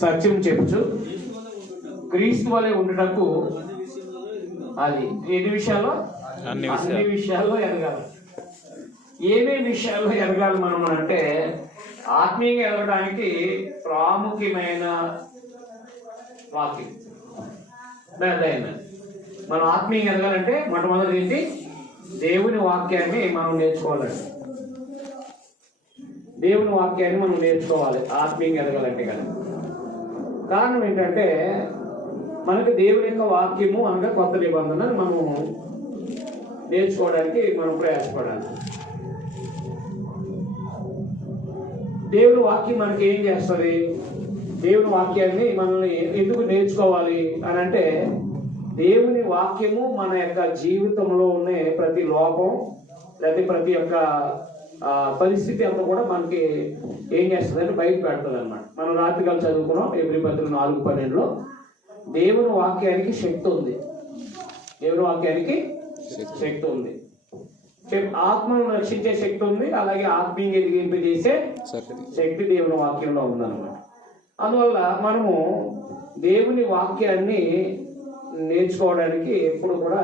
సత్యం చెప్పుచు క్రీస్తు వలె ఉండుటకు అది ఎన్ని విషయాల్లో అన్ని విషయాల్లో ఎదగాలి. ఏమేమి విషయాల్లో ఎదగాలి మనం అంటే ఆత్మీయంగా ఎదగడానికి ప్రాముఖ్యమైన వాక్యం పెద్దయిన మనం ఆత్మీయంగా ఎదగాలంటే మొట్టమొదటి ఏంటి? దేవుని వాక్యాన్ని మనం నేర్చుకోవాలండి. దేవుని వాక్యాన్ని మనం నేర్చుకోవాలి ఆత్మీయంగా ఎదగాలంటే కనుక. కారణం ఏంటంటే మనకు దేవుని యొక్క వాక్యము అనగా కొత్త నిబంధన మనము నేర్చుకోవడానికి మనం ప్రయాసపడాలి. దేవుని వాక్యం మనకి ఏం చేస్తుంది? దేవుని వాక్యాన్ని మనల్ని ఎందుకు నేర్చుకోవాలి అని అంటే దేవుని వాక్యము మన యొక్క జీవితంలో ఉన్న ప్రతి లోపం లేకపోతే ప్రతి ఒక్క పరిస్థితి అంతా కూడా మనకి ఏం చేస్తుంది అంటే బయట పెడుతుంది అన్నమాట. మనం రాత్రికాలు చదువుకున్నాం ఎబ్రీ 4:12 దేవుని వాక్యానికి శక్తి ఉంది. దేవుని వాక్యానికి శక్తి ఉంది. ఆత్మను రక్షించే శక్తి ఉంది, అలాగే ఆత్మీయంగా ఎదిగింపజేసే శక్తి దేవుని వాక్యంలో ఉందన్నమాట. అందువల్ల మనము దేవుని వాక్యాన్ని నేర్చుకోవడానికి ఎప్పుడు కూడా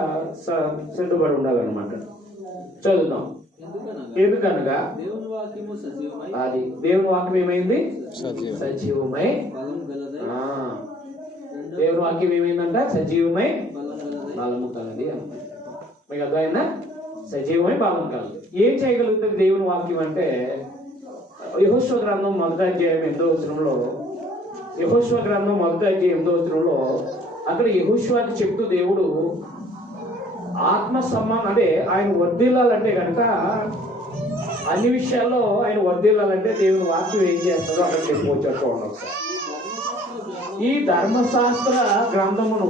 సిద్ధపడి ఉండాలన్నమాట. చదువుతాం. ఎందుకనగా అది దేవుని వాక్యం ఏమైంది? సజీవమై. దేవుని వాక్యం ఏమైందంట? సజీవమై బలము కలది అంట. మీకు అర్థమైందా? సజీవమై బలం కలదు. ఏం చేయగలుగుతుంది దేవుని వాక్యం అంటే యెహోషువ గ్రంథం 1వ అధ్యాయం 8వ వచనంలో యెహోషువ గ్రంథం 1వ అధ్యాయం 8వ వచనంలో అక్కడ యెహోషువకి చెప్తూ దేవుడు ఆత్మ సంబంధం అంటే ఆయన వర్ధిల్లాలంటే కనుక అన్ని విషయాల్లో ఆయన వర్ధిల్లాలంటే దేవుని వాక్యం ఏం చేస్తాడో అక్కడ చెప్పుకోవచ్చు. చూడండి ఒకసారి. ఈ ధర్మశాస్త్ర గ్రంథమును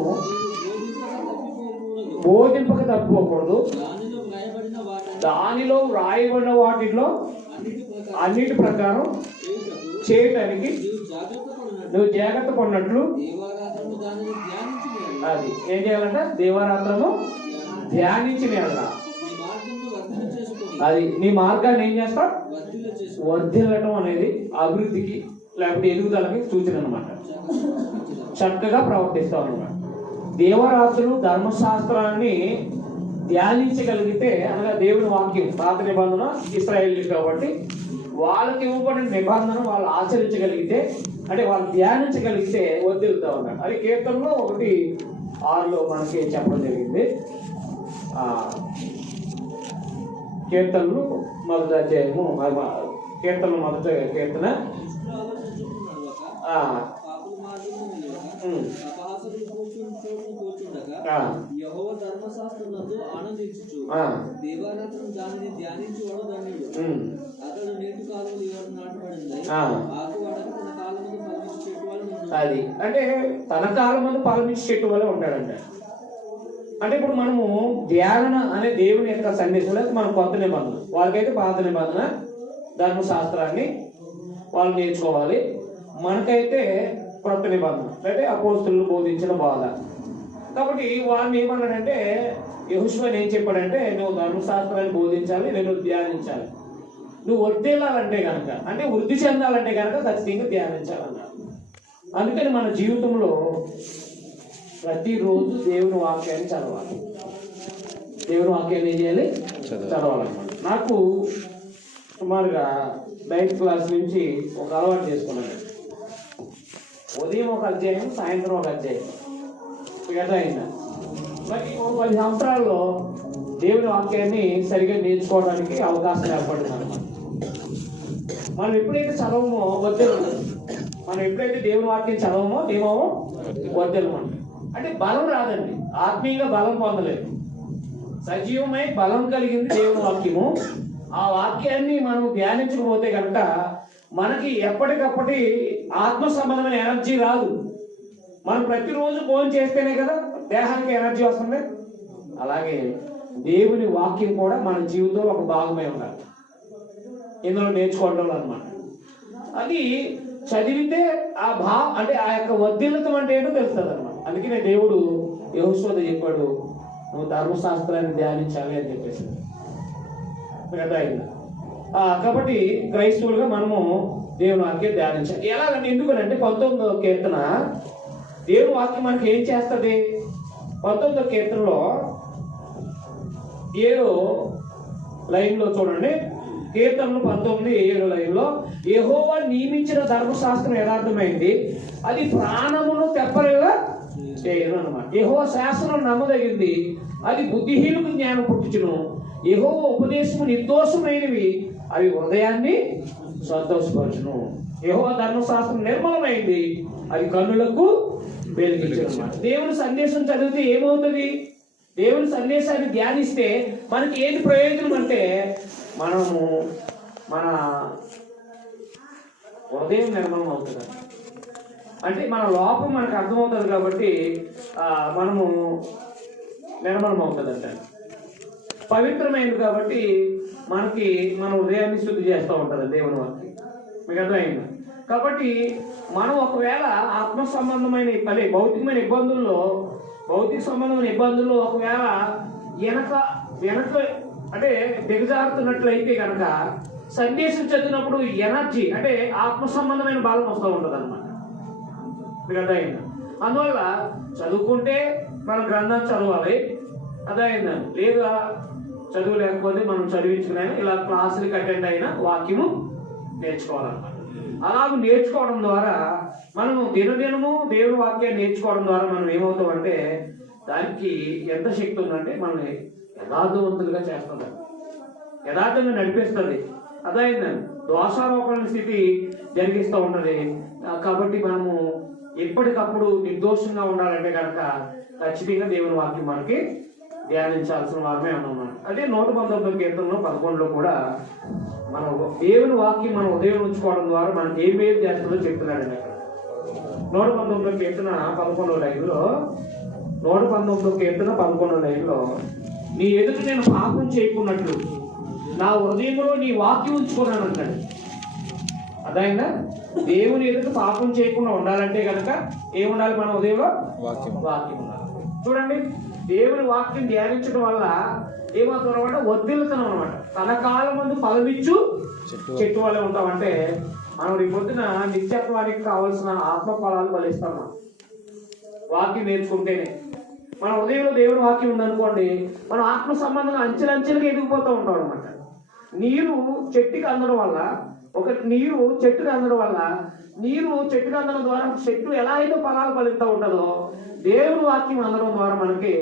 బోధింపక తప్పుకోకూడదు. దానిలో వ్రాయబడిన వాటిలో అన్నిటి ప్రకారం చేయటానికి నువ్వు జాగ్రత్త పడినట్లు అది ఏం చేయాలంట? దేవారాత్రము ధ్యానించి నేలా అది నీ మార్గాన్ని ఏం చేస్తా? వర్ధిల్లటం అనేది అభివృద్ధికి లేకపోతే ఎదుగుదలకి సూచన అనమాట. చక్కగా ప్రవర్తిస్తాం అనమాట. దేవరాత్రులు ధర్మశాస్త్రాన్ని ధ్యానించగలిగితే అనగా దేవుని వాక్యం పాత నిబంధన ఇశ్రాయేలు కాబట్టి వాళ్ళకి ఇవ్వబడిన నిబంధన వాళ్ళు ఆచరించగలిగితే అంటే వాళ్ళు ధ్యానించగలిగితే వర్ధిల్లుతా ఉన్నారు. అది కీర్తనలో 1:6 మనకి చెప్పడం జరిగింది. కీర్తనలు 1వ అధ్యాయము కీర్తన 1వ కీర్తన అది అంటే తన కాలం ముందు ఫలమించే చెట్టు వల్ల ఉంటాడంట. అంటే ఇప్పుడు మనము ధ్యాన అనే దేవుని యొక్క సందేశంలో మనం కొత్త నిబంధన, వాళ్ళకైతే పాత నిబంధన ధర్మశాస్త్రాన్ని వాళ్ళు నేర్చుకోవాలి. మనకైతే కొత్త నిబంధన అంటే అపోస్తలులు బోధించిన బోధ. కాబట్టి వాళ్ళని ఏమన్నాడంటే యెహోషువ ఏం చెప్పాడంటే నువ్వు ధర్మశాస్త్రాన్ని బోధించాలి, నేను ధ్యానించాలి. నువ్వు వర్ధిల్లాలంటే కనుక అంటే వృద్ధి చెందాలంటే కనుక ఖచ్చితంగా ధ్యానించాలన్నాడు. అందుకని మన జీవితంలో ప్రతిరోజు దేవుని వాక్యాన్ని చదవాలి. దేవుని వాక్యాన్ని ఏం చేయాలి? చదవాలన్నమాట. నాకు సుమారుగా 9th క్లాస్ నుంచి ఒక అలవాటు చేసుకున్నాను. ఉదయం ఒక అధ్యాయం, సాయంత్రం ఒక అధ్యాయం. ఎట్లా అయిందా? మరి 10 సంవత్సరాల్లో దేవుని వాక్యాన్ని సరిగ్గా నేర్చుకోవడానికి అవకాశం ఏర్పడింది అనమాట. మనం ఎప్పుడైతే చదవమో వర్ధిల్లము. మనం ఎప్పుడైతే దేవుని వాక్యం చదవమో ఏమో వర్ధిల్లము అంటే బలం రాదండి. ఆత్మీయంగా బలం పొందలేదు. సజీవమై బలం కలిగింది దేవుని వాక్యము. ఆ వాక్యాన్ని మనం ధ్యానించకపోతే కనుక మనకి ఎప్పటికప్పటి ఆత్మ సంబంధమైన ఎనర్జీ రాదు. మనం ప్రతిరోజు భోజనం చేస్తేనే కదా దేహానికి ఎనర్జీ వస్తుంది. అలాగే దేవుని వాక్యం కూడా మన జీవితంలో ఒక భాగమే ఉండాలి. ఇందులో నేర్చుకోవడం అనమాట. అది చదివితే ఆ అంటే ఆ యొక్క వర్ధిల్లతం అంటే ఏంటో తెలుస్తుంది అనమాట. అందుకనే దేవుడు యెహోషువతో చెప్పాడు నువ్వు ధర్మశాస్త్రాన్ని ధ్యానించాలి అని చెప్పేసి. కాబట్టి క్రైస్తవులుగా మనము దేవుని వాక్యం ధ్యానించాలి. ఎలాగంటే ఎందుకనంటే 19వ కీర్తన దేవుని వాక్యం మనకి ఏం చేస్తుంది? 19వ కీర్తనలో 7వ లైన్లో చూడండి. కీర్తనలు 19:7 లైన్లో, యెహోవా నియమించిన ధర్మశాస్త్రం యథార్థమైంది, అది ప్రాణమును తెప్పరిగా చేయను అన్నమాట. యెహోవా శాస్త్రం నమ్మదగింది, అది బుద్ధిహీనులకు జ్ఞానం పుట్టుచును. యెహోవా ఉపదేశము నిర్దోషమైనవి, అవి హృదయాన్ని సంతోషపరచును. యెహోవా ధర్మశాస్త్రం నిర్మలమైంది, అది కన్నులకు వెలిగించును. దేవుని సందేశం చదివితే ఏమవుతుంది? దేవుని సందేశాన్ని ధ్యానిస్తే మనకి ఏంటి ప్రయోజనం అంటే, మనము మన హృదయం నిర్మలం అవుతుంది. అంటే మన లోపం మనకు అర్థమవుతుంది కాబట్టి మనము నిర్మలం అవుతుంది అంటే పవిత్రమైనది కాబట్టి మనకి మన హృదయాన్ని శుద్ధి చేస్తూ ఉంటుంది దేవుని వాక్యం. మీకు అర్థమైంది? కాబట్టి మనం ఒకవేళ ఆత్మ సంబంధమైన భౌతికమైన ఇబ్బందుల్లో, భౌతిక సంబంధమైన ఇబ్బందుల్లో ఒకవేళ వెనక అంటే దిగజారుతున్నట్లయితే కనుక సందేశం చదివినప్పుడు ఎనర్జీ అంటే ఆత్మ సంబంధమైన బలం వస్తూ ఉంటుంది అన్నమాట. మీకు అర్థమైంది? అందువల్ల చదువుకుంటే మనం గ్రంథాన్ని చదవాలి, అర్థమైందండి. లేదా చదువు లేకపోతే మనం చదివించుకునే ఇలా క్లాసులకి అటెండ్ అయిన వాక్యము నేర్చుకోవాలన్నమాట. అలాగ నేర్చుకోవడం ద్వారా మనము దినదినము దేవుని వాక్యాన్ని నేర్చుకోవడం ద్వారా మనం ఏమవుతామంటే దానికి ఎంత శక్తి ఉందంటే మనల్ని యథార్థవంతులుగా చేస్తుంది, యథార్థంగా నడిపిస్తుంది. అదైందండి. దోషారోపణ స్థితి జరిగిస్తూ ఉంటుంది. కాబట్టి మనము ఎప్పటికప్పుడు నిర్దోషంగా ఉండాలంటే కనుక ఖచ్చితంగా దేవుని వాక్యం మనకి ధ్యానించాల్సిన వారమే ఉన్నాం. అంటే 119వ కీర్తనలో 11లో కూడా మనం దేవుని వాక్యం మనం ఉదయం ఉంచుకోవడం ద్వారా మనకి ఏం చేస్తుందో చెప్తున్నాడండి అక్కడ. 119వ కీర్తన 11వ లైన్లో, 119వ కీర్తన 11వ లైన్లో, నీ ఎదుట నేను పాపం చేయకున్నట్లు నా హృదయంలో నీ వాక్యం ఉంచుకున్నాను అంటాడు. అదైనా దేవుని ఎదుట పాపం చేయకుండా ఉండాలంటే కనుక ఏముండాలి? మన ఉదయంలో వాక్యం ఉండాలి. చూడండి, దేవుని వాక్యం ధ్యానించడం వల్ల ఏమవుతాం అనమాట? వర్ధిల్లుతున్నాం అనమాట. తన కాలం ముందు ఫలమిచ్చు చెట్టు వల్ల ఉంటామంటే మనం ఈ పొద్దున నిత్యత్వానికి కావాల్సిన ఆత్మ ఫలాలు ఫలిస్తాం. మనం వాక్యం నేర్చుకుంటేనే మన ఉదయంలో దేవుని వాక్యం ఉందనుకోండి, మనం ఆత్మ సంబంధంగా అంచెలంచెలుగా ఎదిగిపోతూ ఉంటాం అనమాట. నీరు చెట్టుకి అందడం వల్ల నీరు చెట్టుకి అందడం ద్వారా చెట్టు ఎలా అయితే ఫలాలు ఫలిస్తూ ఉంటుందో దేవుని వాక్యం అందడం ద్వారా మనకి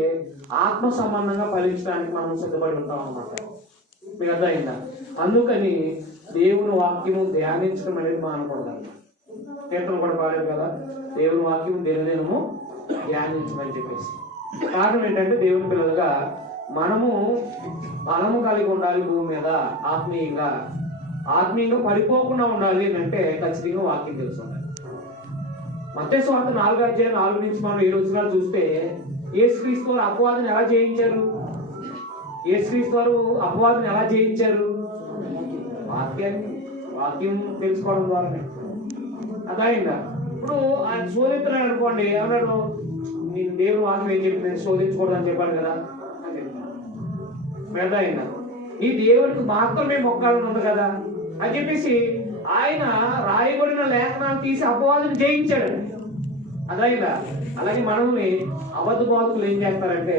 ఆత్మ సంబంధంగా ఫలించడానికి మనం సిద్ధపడి ఉంటాం అన్నమాట. మీకు అర్థమైందా? అందుకని దేవుని వాక్యము ధ్యానించడం అనేది మానకూడదు. కీర్తన కూడా పాడారు కదా, దేవుని వాక్యం దినదినము ధ్యానించమని చెప్పేసి. కారణం ఏంటంటే దేవుని పిల్లలుగా మనము బలము కలిగి ఉండాలి భూమి మీద, ఆత్మీయంగా పడిపోకుండా ఉండాలి అంటే ఖచ్చితంగా వాక్యం తెలుసు ఉండాలి. మత్తయి సువార్త 4:4 నుంచి మనం 7 వచనాలు చూస్తే యేసుక్రీస్తు వారు అపవాదిని ఎలా జయించారు? వాక్యం తెలుసుకోవడం ద్వారానే. అదైందా? ఇప్పుడు ఆయన శోధిస్తున్నాడు అనుకోండి, ఏమన్నాడు? నేను దేవుని వాక్యం ఏం చెప్పి నేను శోధించకూడదు అని చెప్పాను కదా అని చెప్తున్నాను. అదైందా? ఈ దేవుడికి మాత్రమే మొక్కాలని ఉంది కదా అని చెప్పేసి ఆయన రాయబడిన లేఖనాలు తీసి అపవాదిని జయించాడు. అదైందా? అలాగే మనల్ని అబద్ధ బోధకులు ఏం చేస్తారంటే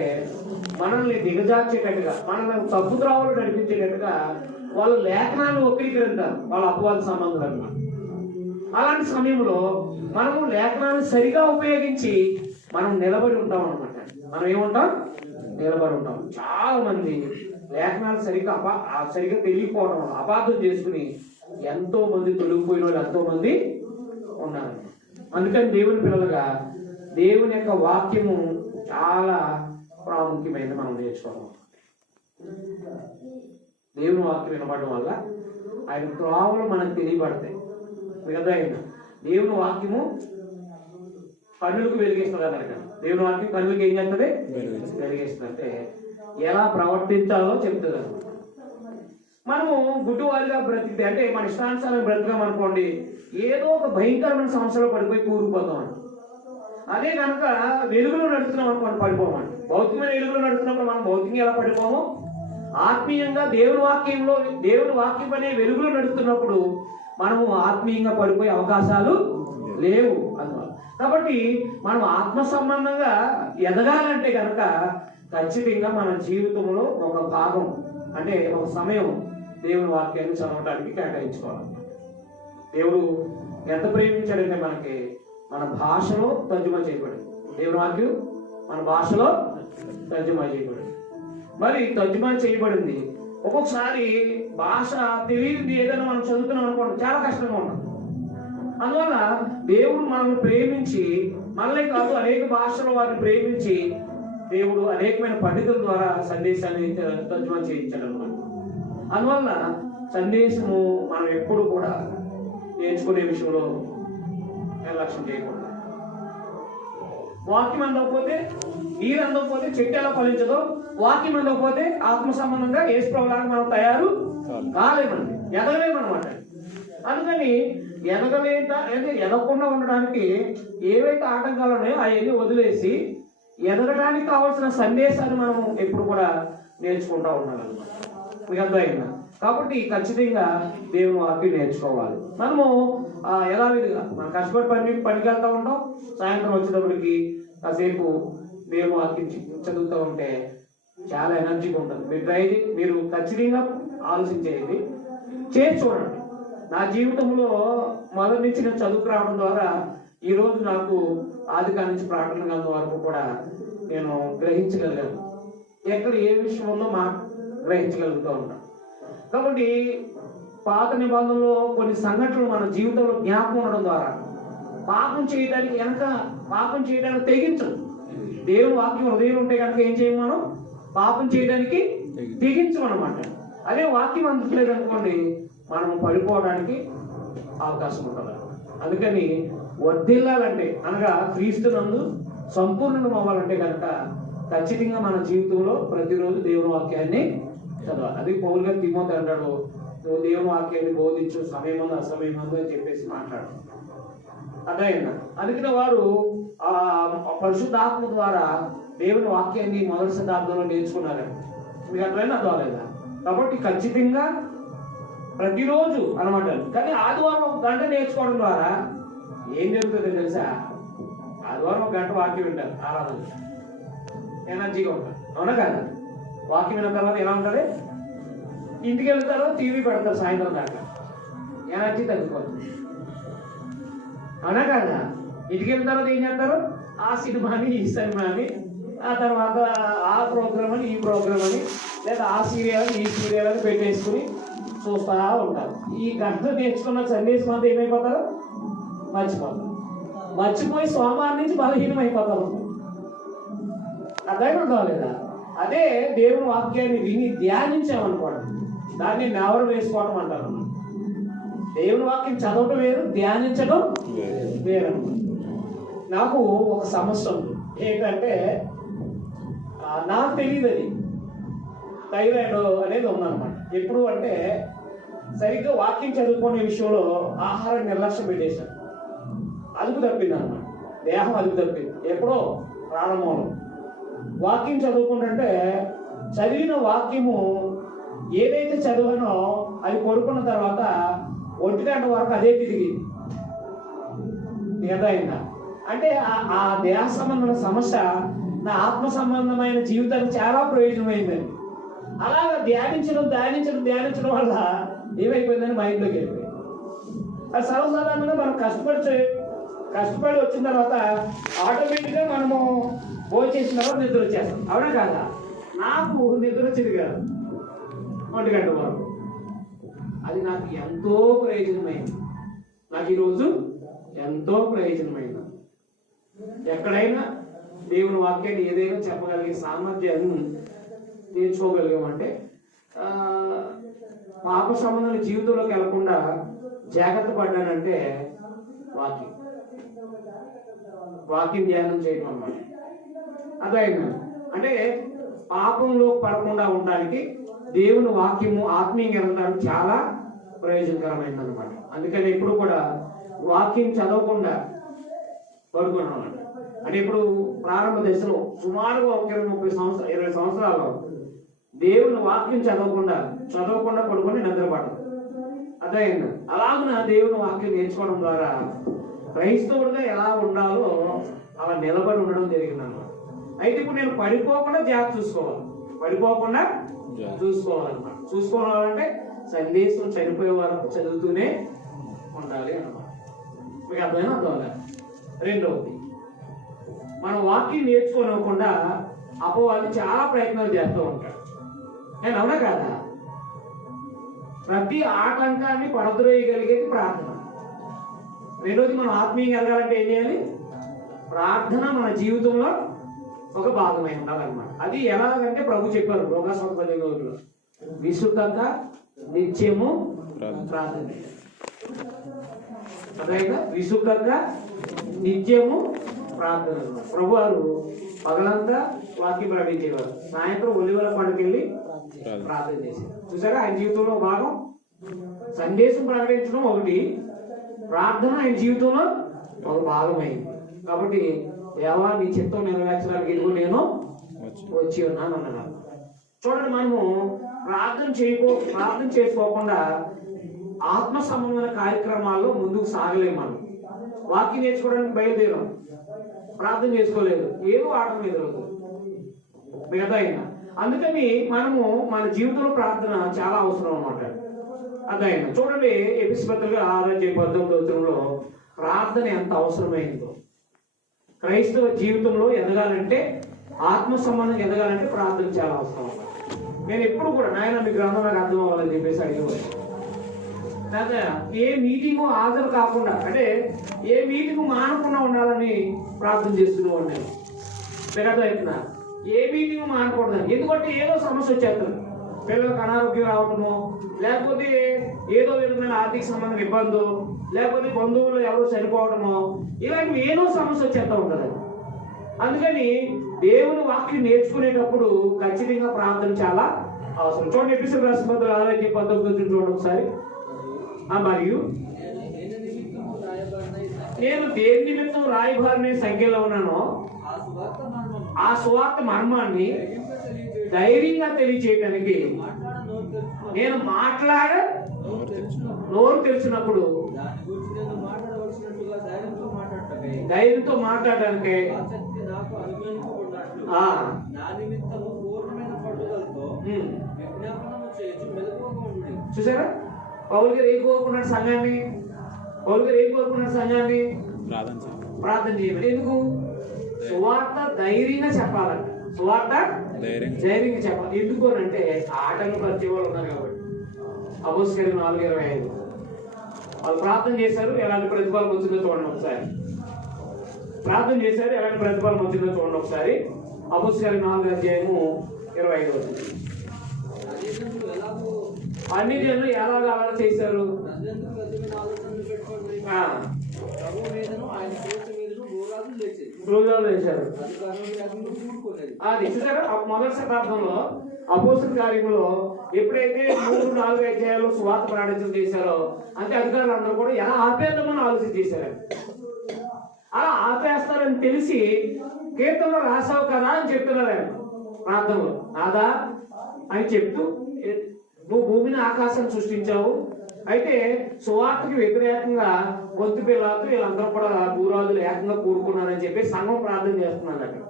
మనల్ని దిగజార్చేటట్టుగా, మనల్ని తప్పు త్రావులు నడిపించేటట్టుగా వాళ్ళు లేఖనాలు వక్రీకరిస్తారు, వాళ్ళ అపవాద సంబంధాలు అన్నమాట. అలాంటి సమయంలో మనము లేఖనాలను సరిగా ఉపయోగించి మనం నిలబడి ఉంటాం అనమాట. మనం ఏముంటాం? నిలబడి ఉంటాం. చాలా మంది లేఖనాలు సరిగా తెలియకపోవడం వల్ల అపార్థం చేసుకుని ఎంతో మంది తొలగిపోయిన వాళ్ళు ఎంతో మంది ఉన్నారు. అందుకని దేవుని పిల్లలుగా దేవుని యొక్క వాక్యము చాలా ప్రాముఖ్యమైనది మనం నేర్చుకోవడం. దేవుని వాక్యం వినపడడం వల్ల ఆయన త్రోవలు మనకు తెలియబడతాయి. మిగతా దేవుని వాక్యము కన్నులకు వెలిగిస్తుంది కదా. దేవుని వాక్యం కన్నులకు ఏం చేస్తుంది? వెలిగిస్తుంది. అంటే ఎలా ప్రవర్తించాలో చెప్తుంది అనమాట. మనము గుడ్డివారిగా బ్రతికితే అంటే మన ఇష్టానుసారం బ్రతికామనుకోండి, ఏదో ఒక భయంకరమైన సమస్యలో పడిపోయి కూరుకుపోతాం. అదే కనుక వెలుగులో నడుస్తున్నాం అనుకోండి, పడిపోమండి. భౌతికమైన వెలుగులో నడుస్తున్నప్పుడు మనం భౌతికంగా ఎలా పడిపోము? ఆత్మీయంగా దేవుని వాక్యం అనే వెలుగులో నడుస్తున్నప్పుడు మనము ఆత్మీయంగా పడిపోయే అవకాశాలు లేవు అందువల్ల. కాబట్టి మనం ఆత్మ సంబంధంగా ఎదగాలంటే కనుక ఖచ్చితంగా మన జీవితంలో ఒక భాగం అంటే ఒక సమయం దేవుని వాక్యాన్ని చదవడానికి కేటాయించుకోవాలి. దేవుడు ఎంత ప్రేమించాడంటే మనకి మన భాషలో తర్జుమా చేయబడింది. దేవుని వాక్యం మన భాషలో తర్జుమా చేయబడింది. మరి తర్జుమా చేయబడింది. ఒక్కొక్కసారి భాష తెలియదు ఏదైనా మనం చదువుతున్నాం అనుకోండి, చాలా కష్టంగా ఉంటుంది. అందువల్ల దేవుడు మనల్ని ప్రేమించి మనలే కాదు అనేక భాషలో వారిని ప్రేమించి దేవుడు అనేకమైన పండితుల ద్వారా సందేశాన్ని తర్జుమా చేయించాడు అన్నమాట. అందువల్ల సందేశము మనం ఎప్పుడు కూడా నేర్చుకునే విషయంలో నిర్లక్ష్యం చేయకూడదు. వాక్యం అందకపోతే నీరు అందకపోతే చెట్టు ఎలా ఫలించదో, వాక్యం అందకపోతే ఆత్మ సంబంధంగా యేసు ప్రభువులాగా మనం తయారు కాలేమండి, ఎదగలేమన్నమాట. అందుకని ఎదగకుండా ఉండడానికి ఏవైతే ఆటంకాలు ఉన్నాయో అవన్నీ వదిలేసి ఎదగడానికి కావాల్సిన సందేశాన్ని మనం ఎప్పుడు కూడా నేర్చుకుంటూ ఉండాలన్నమాట. మీకు అర్థమైందా? కాబట్టి ఖచ్చితంగా దేవుని వాక్యం నేర్చుకోవాలి. మనము యథావిధిగా మనం కష్టపడి పనికి వెళ్తూ ఉంటాం, సాయంత్రం వచ్చేటప్పటికి కాసేపు దేవుని వాక్యం చదువుతూ ఉంటే చాలా ఎనర్జీగా ఉంటుంది. మీరు ఖచ్చితంగా ఆలోచించేది చేసి చూడండి. నా జీవితంలో మొదటి నుంచి నేను చదువుకు రావడం ద్వారా ఈరోజు నాకు ఆదికాల నుంచి ప్రార్థన గ్రంథం వరకు కూడా నేను గ్రహించగలిగాను. ఎక్కడ ఏ విషయం ఉందో గ్రహించగలుగుతూ ఉంటాను. కాబట్టి పాత నిబంధనలో కొన్ని సంఘటనలు మన జీవితంలో జ్ఞాపకం ఉండడం ద్వారా పాపం చేయడానికి తెగించం. దేవుని వాక్యం హృదయం ఉంటే కనుక ఏం చేయం, మనం పాపం చేయడానికి తెగించం అన్నమాట. అదే వాక్యం అందట్లేదు అనుకోండి, మనం పడిపోవడానికి అవకాశం ఉంటుంది. అందుకని వర్ధిల్లాలంటే అనగా క్రీస్తునందు సంపూర్ణం అవ్వాలంటే కనుక ఖచ్చితంగా మన జీవితంలో ప్రతిరోజు దేవుని వాక్యాన్ని చదవాలి. అది పౌలు గారు తిమోతి అంటాడు, నువ్వు దేవుని వాక్యాన్ని బోధించు, సమయమందు అసమయమందు అని చెప్పేసి మాట్లాడు. అర్థమైందా? అందుకని వారు పరిశుద్ధాత్మ ద్వారా దేవుని వాక్యాన్ని మొదటి శతాబ్దంలో నేర్చుకున్నారండి. మీకు అట్లయినా అర్థమలేదా? కాబట్టి ఖచ్చితంగా ప్రతిరోజు అనమాట. కానీ ఆదివారం 1 గంట నేర్చుకోవడం ద్వారా ఏం జరుగుతుందో తెలుసా? ఆదివారం 1 గంట వాక్యం వింటారు, ఆరాధన ఎనర్జీగా ఉంటారు. అవునా కదా? వాక్యం విన్న తర్వాత ఎలా ఉంటుంది? ఇంటికి వెళ్తారో టీవీ పెడతారు సాయంత్రం దాకా, ఎనర్జీ తగ్గిపోతుంది. అవునా కదా? ఇంటికి వెళ్ళిన తర్వాత ఏం చేస్తారు? ఆ సినిమాని ఈ సినిమాని, ఆ తర్వాత ఆ ప్రోగ్రామ్ అని ఈ ప్రోగ్రామ్ అని, లేదా ఆ సీరియల్ ఈ సీరియల్ అని పెట్టేసుకుని చూస్తూ ఉంటారు. ఈ గంట నేర్చుకున్న సందేశం అంతా ఏమైపోతారు? మర్చిపోయి సోమవారం నుంచి బలహీనం అయిపోతారు. అర్థమైనా లేదా? అదే దేవుని వాక్యాన్ని విని ధ్యానించామనుకోండి, దాన్ని నెవరు వేసుకోవటం అంటారు. దేవుని వాక్యం చదవటం వేరు, ధ్యానించడం వేరు. నాకు ఒక సమస్య ఉంది. ఏంటంటే నాకు తెలియదు, అది థైరాయిడ్ అనేది ఉందన్నమాట. ఎప్పుడు అంటే సరిగ్గా వాక్యం చదువుకునే విషయంలో ఆహారం నిర్లక్ష్యం పెట్టేశాను. అదుపు తప్పింది అన్నమాట, దేహం అదుపు తప్పింది. ఎప్పుడో ప్రారంభంలో వాక్యం చదువుకుంటుంటే చదివిన వాక్యము ఏదైతే చదివానో అది పడుకున్న తర్వాత 1 గంట వరకు అదే తిరిగింది. ఏదైనా అంటే ఆ దేహ సంబంధమైన సమస్య నా ఆత్మ సంబంధమైన జీవితానికి చాలా ప్రయోజనమైందని అలాగా ధ్యానించడం వల్ల ఏమైపోయిందని మైండ్లోకి వెళ్ళిపోయింది. అది సర్వసాధారణంగా మనం కష్టపడి వచ్చిన తర్వాత ఆటోమేటిక్గా మనము భోజనం చేసిన తర్వాత నిద్ర వచ్చేస్తాం. అవునా కాదా? నాకు నిద్ర వచ్చింది కదా 1 గంట వరకు. అది నాకు ఎంతో ప్రయోజనమైంది. నాకు ఈరోజు ఎంతో ప్రయోజనమైంది. ఎక్కడైనా దేవుని వాక్యాన్ని ఏదైనా చెప్పగలిగే సామర్థ్యాన్ని నేర్చుకోగలిగామంటే పాప సంబంధాల జీవితంలోకి వెళ్లకుండా జాగ్రత్త పడ్డానంటే వాక్యం ధ్యానం చేయడం అన్నమాట. అదైనా అంటే పాపంలో పడకుండా ఉండడానికి దేవుని వాక్యము ఆత్మీయంగా ఎదగడానికి చాలా ప్రయోజనకరమైనది అనమాట. అందుకని ఎప్పుడు కూడా వాక్యం చదవకుండా పడుకున్నాం అన్నమాట. అంటే ఇప్పుడు ప్రారంభ దశలో సుమారుగా 20 సంవత్సరాలు దేవుని వాక్యం చదవకుండా పడుకొని నిద్రపడదు. అదైంది. అలాగున దేవుని వాక్యం నేర్చుకోవడం ద్వారా క్రైస్తవుడిగా ఎలా ఉండాలో అలా నిలబడి ఉండడం జరిగింది అన్నమాట. అయితే ఇప్పుడు నేను పడిపోకుండా జాగ్రత్త చూసుకోవాలి, పడిపోకుండా చూసుకోవాలన్నమాట. చూసుకోవాలంటే సందేశం చనిపోయే వరకు చదువుతూనే ఉండాలి అన్నమాట. మీకు అర్థమైనా అర్థం. రెండవది, మన వాక్యం నేర్చుకోనివ్వకుండా అపవాది చాలా ప్రయత్నాలు చేస్తూ ఉంటాడు. నేను అవునా కాదా? ప్రతి ఆటంకాన్ని పడద్రోయగలిగేది ప్రార్థన. రెండోది, మనం ఆత్మీయంగా ఎదగాలంటే ఏం చేయాలి? ప్రార్థన మన జీవితంలో ఒక భాగమై ఉండాలన్నమాట. అది ఎలాగంటే ప్రభు చెప్పారు లోకాసువార్త 15 విసుకక నిత్యము ప్రార్థన. అదైనా విసుకక నిత్యము ప్రార్థన. ప్రభు వారు పగలంతా వాక్యం ప్రకటించేవారు, సాయంత్రం ఒలివల పండుకెళ్ళి ప్రార్థన చేశారు. చూసారా, ఆయన జీవితంలో భాగం సందేశం ప్రకటించడం ఒకటి, ప్రార్థన ఆయన జీవితంలో ఒక భాగమైంది. కాబట్టి దేవా నీ చిత్తం నెరవేర్చడానికి ఇదిగో నేను వచ్చి ఉన్నాను అన్నాను. చూడండి, మనము ప్రార్థన చేసుకోకుండా ఆత్మ సంబంధమైన కార్యక్రమాల్లో ముందుకు సాగలేము. మనం వాక్యం నేర్చుకోవడానికి బయలుదేరాం, ప్రార్థన చేసుకోలేదు, ఏదో ఆటం ఎదురవుతుంది మిగతా అయినా. అందుకని మనము మన జీవితంలో ప్రార్థన చాలా అవసరం అన్నమాట. అదైనా చూడండి, ఎఫెసీ పత్రిక 6:19 ప్రార్థన ఎంత అవసరమైందో. క్రైస్తవ జీవితంలో ఎదగాలంటే, ఆత్మ సంబంధం ఎదగాలంటే ప్రార్థన చాలా అవసరం. నేను ఎప్పుడు కూడా నాయన మీ గ్రంథం నాకు అర్థం అవ్వాలని చెప్పేసి అడిగేవాడు. ఏ మీటింగు హాజరు కాకుండా, అంటే ఏ మీటింగు మానకుండా ఉండాలని ప్రార్థన చేస్తున్నాను నేను. మిగతా అవుతున్నా ఏ మీటింగ్ మానకూడదని. ఎందుకంటే ఏదో సమస్య వచ్చేస్తుంది, పిల్లలకు అనారోగ్యం రావటము, లేకపోతే ఏదో విధమైన ఆర్థిక సంబంధం ఇబ్బందు, లేకపోతే బంధువులు ఎవరో చనిపోవడము, ఇలాంటివి ఏదో సమస్య వచ్చేస్తూ ఉంటుంది. అందుకని దేవుని వాక్యం నేర్చుకునేటప్పుడు ఖచ్చితంగా ప్రార్థన చాలా అవసరం. చూడండి, ఎపిసోడ్ రాసిన 6:19 చూడండి ఒకసారి. మరియు నేను దేని నిమిత్తం రాయబారిని సంఖ్యలో ఉన్నానో ఆ సువార్త మర్మాన్ని ధైర్యంగా తెలియచేయడానికి నేను నోరు తెరిచినప్పుడు ధైర్యంతో మాట్లాడడానికి చూసారా, పౌలు గారు ఏం కోరుకున్నాడు సంఘాన్ని? ప్రార్థన చేయమని. ఎందుకు? సువార్త ధైర్యంగా చెప్పాలంట, సువార్త ధైర్యంగా చెప్పాలి. ఎందుకు అని అంటే ఆటంకం పరిచే వాళ్ళు ఉన్నారు కాబట్టి. అపోస్తలుల 4:25 వాళ్ళు ప్రార్థన చేశారు, ఎలాంటి ప్రతిఫలం వచ్చిందో చూడండి ఒకసారి. అపోస్తలుల 4:25 అన్ని జనులు ఎలాగ అలా చేశారు? రోజులు వేశారు. అది చూసారా, మొదటి శతాబ్దంలో అపోస్తల కార్యములో ఎప్పుడైతే 3-4 అధ్యాయాలు సువార్త ప్రకటించడం చేశారో, అంటే అధికారులు అందరూ కూడా ఎలా ఆపేద్దామని ఆలోచన చేశారు. అలా ఆపేస్తారని తెలిసి కీర్తనలో రాసావు కదా అని చెప్తున్నారు ఆయన ప్రార్థనలో. నాదా అని చెప్తూ, నువ్వు భూమిని ఆకాశాన్ని సృష్టించావు, అయితే సువార్తకి వ్యతిరేకంగా పొత్తు పిల్లలు వీళ్ళందరూ కూడా భూరాజులు ఏకంగా కూడుకున్నారని చెప్పి సంఘం ప్రార్థన చేస్తున్నారు. అక్కడ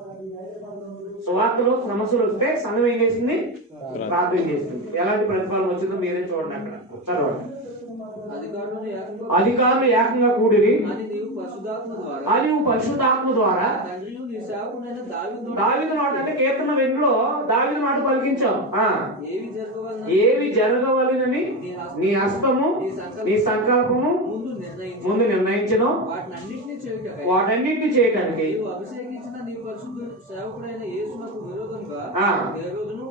సువార్తలో సమస్యలు వస్తే సంఘం ఏం చేసింది? ప్రార్థన చేస్తుంది. ఎలాంటి ప్రతిఫలం వచ్చిందో మీరే చూడండి. అక్కడ తర్వాత అధికారులు ఏకంగా కూడిరి, అది నువ్వు పరిశుద్ధాత్మ ద్వారా దావీదు మాట, అంటే కీర్తన 2లో దావీదు మాట పలికించావు. ఏవి జరగవలెనని నీ హస్తము నీ సంకల్పము ముందు నిర్ణయించను, వాటన్నిటిని చేయటానికి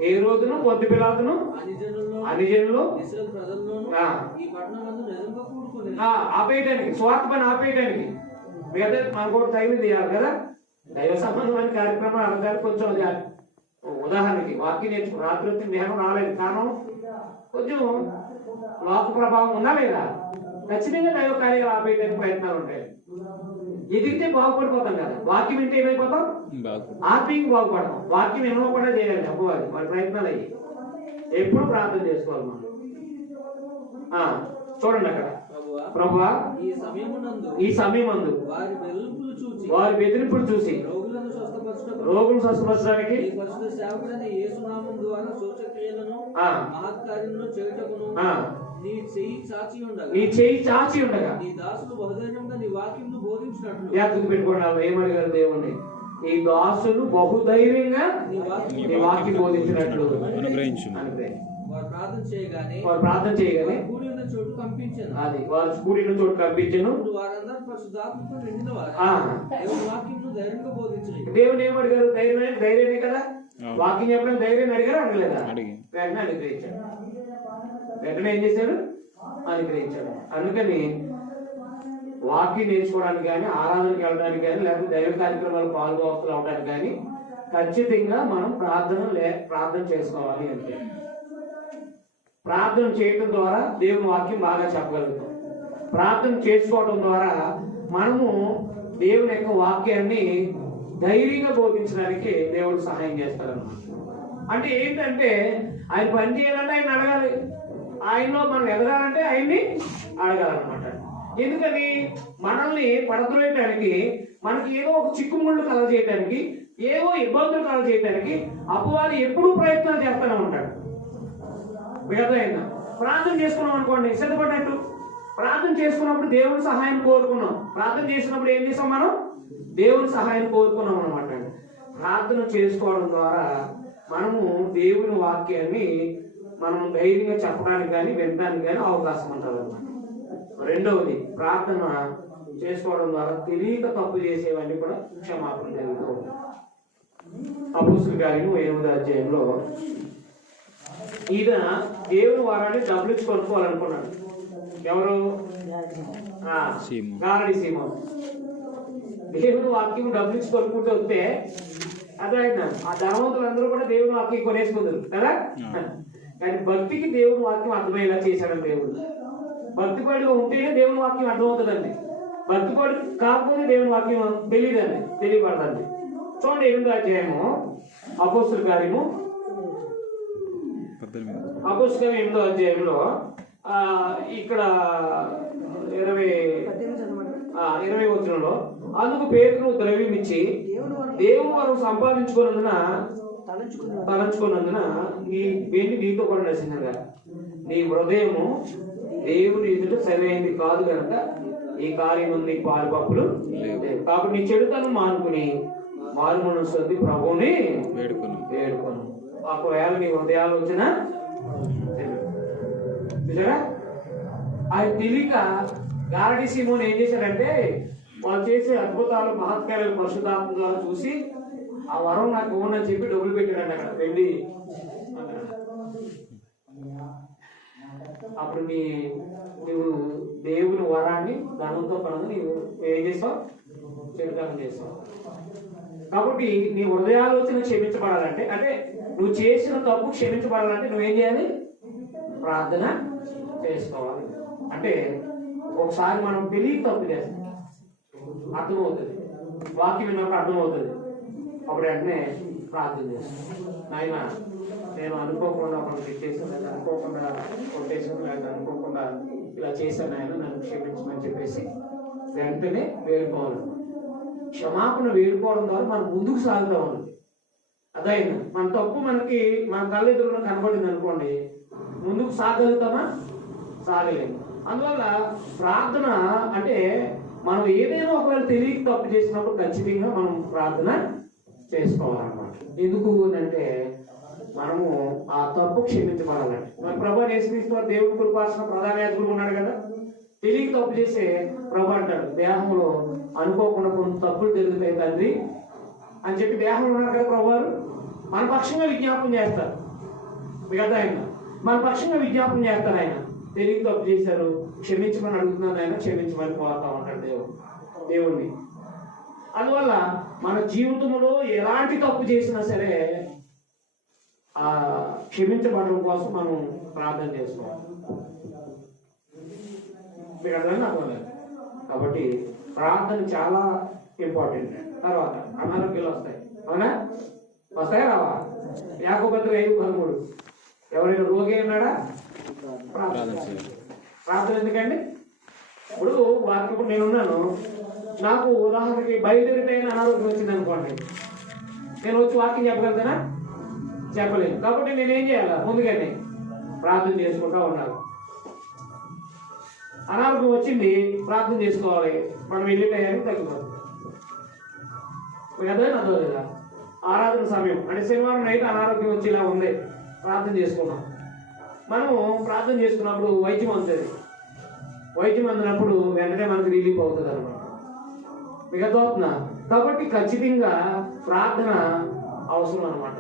ఏ రోజును పొద్దు పిల్లలను అనిజనులు ఆపేయటానికి, స్వార్థ పని ఆపేయటానికి. మిగతా మనకు కూడా టైం తీయాలి కదా. దైవ సంబంధమైన కార్యక్రమాలు అడగాలి. కొంచెం ఉదాహరణకి వాక్యం నేర్చుకో, రాత్రి జ్ఞానం రాలేదు, కారణం కొంచెం లోక ప్రభావం ఉందా లేదా? ఖచ్చితంగా దైవ కార్యాలు ఆపేయడానికి ప్రయత్నాలు ఉంటాయి. ఎదిగితే బాగుపడిపోతాం కదా. వాక్యం వింటే ఏమైపోతాం? ఆత్మీయంగా బాగుపడతాం. వాక్యం వినకుండా చేయాలి అవ్వాలి, మరి ప్రయత్నాలు అయ్యి ఎప్పుడు ప్రార్థన చేసుకోవాలి మనం. చూడండి అక్కడ, ప్రభువా ఈ సమయమందు వారి బెదిరింపులు చూసి రోగులను స్వస్థపరచడానికి నీ చేయి చాచి ఉండగా పెట్టుకోండి. ఏమడిగారు దేవుణ్ణి? ఈ దాసులు బహుధైర్యంగా నీ వాక్యం బోధించినట్లు వారు ప్రార్థన చేయగానే అది వారు కూడిన చోటు కంపించను. దేవుని ఏమడిగారు? ధైర్యమే కదా. వాక్యం చెప్పడం ధైర్యం అడిగారు, అడగలేదా? వెంటనే అనుగ్రహించాడు. వెంటనే ఏం చేశాడు? అనుగ్రహించాడు. అందుకని వాక్యం నేర్చుకోవడానికి కానీ, ఆరాధనకి వెళ్ళడానికి కానీ, లేకపోతే దైవ కార్యక్రమాలు పాల్గొవస్తులు అవడానికి కానీ ఖచ్చితంగా మనం ప్రార్థన చేసుకోవాలి. అంటే ప్రార్థన చేయడం ద్వారా దేవుని వాక్యం బాగా చెప్పగలుగుతాం. ప్రార్థన చేసుకోవడం ద్వారా మనము దేవుని యొక్క వాక్యాన్ని ధైర్యంగా బోధించడానికి దేవుడు సహాయం చేస్తారన్నమాట. అంటే ఏంటంటే ఆయన పని చేయాలంటే ఆయన అడగాలి, ఆయనలో మనం ఎదగాలంటే ఆయన్ని అడగాలన్నమాట. ఎందుకని? మనల్ని పడద్రోయటానికి, మనకి ఏదో ఒక చిక్కుముళ్ళు కలగజేయటానికి, ఏవో ఇబ్బందులు కలగజేయటానికి అపవాది ఎప్పుడూ ప్రయత్నాలు చేస్తూనే ఉంటాడు. ప్రార్థన చేసుకున్నాం అనుకోండి, సిద్ధపడినట్టు ప్రార్థన చేసుకున్నప్పుడు దేవుని సహాయం కోరుకున్నాం. ప్రార్థన చేసినప్పుడు ఏం చేసాం? మనం దేవుని సహాయం కోరుకున్నాం అనమాట. ప్రార్థన చేసుకోవడం ద్వారా మనము దేవుని వాక్యాన్ని మనం ధైర్యంగా చెప్పడానికి కానీ వినడానికి కానీ అవకాశం ఉంటుంది అన్నమాట. రెండవది, ప్రార్థన చేసుకోవడం ద్వారా తెలియక తప్పు చేసేవన్నీ కూడా క్షమాపణ జరుగుతూ ఉంటాయి. అపోస్తలుల కార్యము 8వ అధ్యాయంలో ఈయన దేవుని వారాన్ని డబ్బులు ఇచ్చి కొనుక్కోవాలనుకున్నాడు. ఎవరు? గారడి సీమోను. దేవుని వాక్యం డబ్బులు ఇచ్చి కొనుక్కుంటూ వస్తే అదే ఆ ధనవంతులందరూ కూడా దేవుని వాక్యం కొనేసుకుందరు కదా. కానీ భక్తికి దేవుని వాక్యం అర్థమయ్యేలా చేశాడు దేవుడు. భక్తిపడిగా ఉంటేనే దేవుని వాక్యం అర్థమవుతుందండి. భక్తిపడి కాకపోతే దేవుని వాక్యం తెలియబడదండి. చూడండి 8వ అధ్యాయము అపోస్తలుల కార్యము 8వ అధ్యాయంలో ఇక్కడ 20 వచనంలో, అందుకు పేతురు ద్రవ్యం ఇచ్చి దేవుని వరం తలంచుకున్నందున నీ వెండి నీతో కూడా నశించగా నీ హృదయము దేవుని ఎదుట సరైనది కాదు కనుక ఈ కార్యం ఉంది పాలుపప్పులు లేవు. కాబట్టి నీ చెడుతనం మానుకుని మారు మనస్సు ప్రభువుని వేడుకొను. ఒకవేళ నీ హృదయాలు వచ్చిన ఆయన తెలియక గారడి సీమోను ఏం చేశారంటే, వాళ్ళు చేసే అద్భుతాలు మహత్కార్యాలు పరిశుద్ధాత్మ ద్వారా చూసి ఆ వరం నాకు ఇవ్వనని చెప్పి డబ్బులు పెట్టాడండి అక్కడ వెళ్ళి. అప్పుడు నువ్వు దేవుని వరాన్ని ధనంతో పనులు నీవు ఏం చేస్తావు? చెడుతనం చేస్తావు. కాబట్టి నీ హృదయాలోచన క్షమించబడాలంటే, అంటే నువ్వు చేసిన తప్పు క్షమించబడాలంటే నువ్వేం చేయాలి? ప్రార్థన చేసుకోవాలి. అంటే ఒకసారి మనం తెలియక తప్పు చేస్తాం, అర్థమవుతుంది, వాక్యం విన్నప్పుడు అర్థమవుతుంది. అప్పుడు వెంటనే ప్రార్థన చేస్తాం. నాయన నేను అనుకోకుండా మనం తిట్టేసాను, లేదా అనుకోకుండా కొట్టేసాను, లేదా అనుకోకుండా ఇలా చేశాను, ఆయన నన్ను క్షమించమని చెప్పేసి వెంటనే వేడుకోవాలి. క్షమాపణ వేడుకోవడం ద్వారా మనం ముందుకు సాగుతా ఉంది. అదైనా మన తప్పు మన కళ్ళెదురులో కనబడింది అనుకోండి, ముందుకు సాగలుగుతామా? సాగలేము. అందువల్ల ప్రార్థన అంటే మనం ఏదైనా ఒకవేళ తెలియక తప్పు చేసినప్పుడు ఖచ్చితంగా మనం ప్రార్థన చేసుకోవాలన్నమాట. ఎందుకు అంటే మనము ఆ తప్పు క్షమించబడాలంటే. మరి ప్రభు యేసుక్రీస్తు దేవుడి కృపాసన ప్రధాన యాజకుడు ఉన్నాడు కదా, తెలియక తప్పు చేసే ప్రభు అంటాడు, దేహంలో అనుకోకుండా కొన్ని తప్పులు జరుగుతాయి తండ్రి అని చెప్పి దేహంలో ఉన్నారు కదా ప్రభు వారు. మన పక్షంగా విజ్ఞాపం చేస్తారు కదా, ఆయన మన పక్షంగా విజ్ఞాపం చేస్తారు. ఆయన తెలియక తప్పు చేశారు, క్షమించమని అడుగుతున్నాను, ఆయన క్షమించమని కోరుతా ఉంటాడు దేవుణ్ణి. అందువల్ల మన జీవితంలో ఎలాంటి తప్పు చేసినా సరే ఆ క్షమించబడడం కోసం మనం ప్రార్థన చేసుకోవాలి. మీకు అర్థమైంది? కాబట్టి ప్రార్థన చాలా ఇంపార్టెంట్. తర్వాత అనారోగ్యాలు వస్తాయి, అవునా? వస్తాయా రావా? యాకోబు 5:13 ఎవరైనా రోగి ఉన్నాడా? ప్రార్థన ఎందుకండి? ఇప్పుడు వాక్యం నేనున్నాను, నాకు ఉదాహరణకి బయలుదేరిపోయిన అనారోగ్యం వచ్చింది అనుకోండి, నేను వచ్చి వాక్యం చెప్పగలుగుతానా? చెప్పలేను. కాబట్టి నేనేం చేయాలి? ముందుగానే ప్రార్థన చేసుకుంటూ ఉండాలి. అనారోగ్యం వచ్చింది, ప్రార్థన చేసుకోవాలి, మనం వెళ్ళే టయానికి తగ్గిపోతుంది కదా. అదోలేదా ఆరాధన సమయం అంటే శనివారం నైట్ అనారోగ్యం వచ్చి ఇలా ఉంది, ప్రార్థన చేసుకున్నాం. మనము ప్రార్థన చేసుకున్నప్పుడు వైద్యం అందుతుంది. వైద్యం అందినప్పుడు వెంటనే మనకు రిలీఫ్ అవుతుంది అనమాట. మిగతా కాబట్టి ఖచ్చితంగా ప్రార్థన అవసరం అనమాట.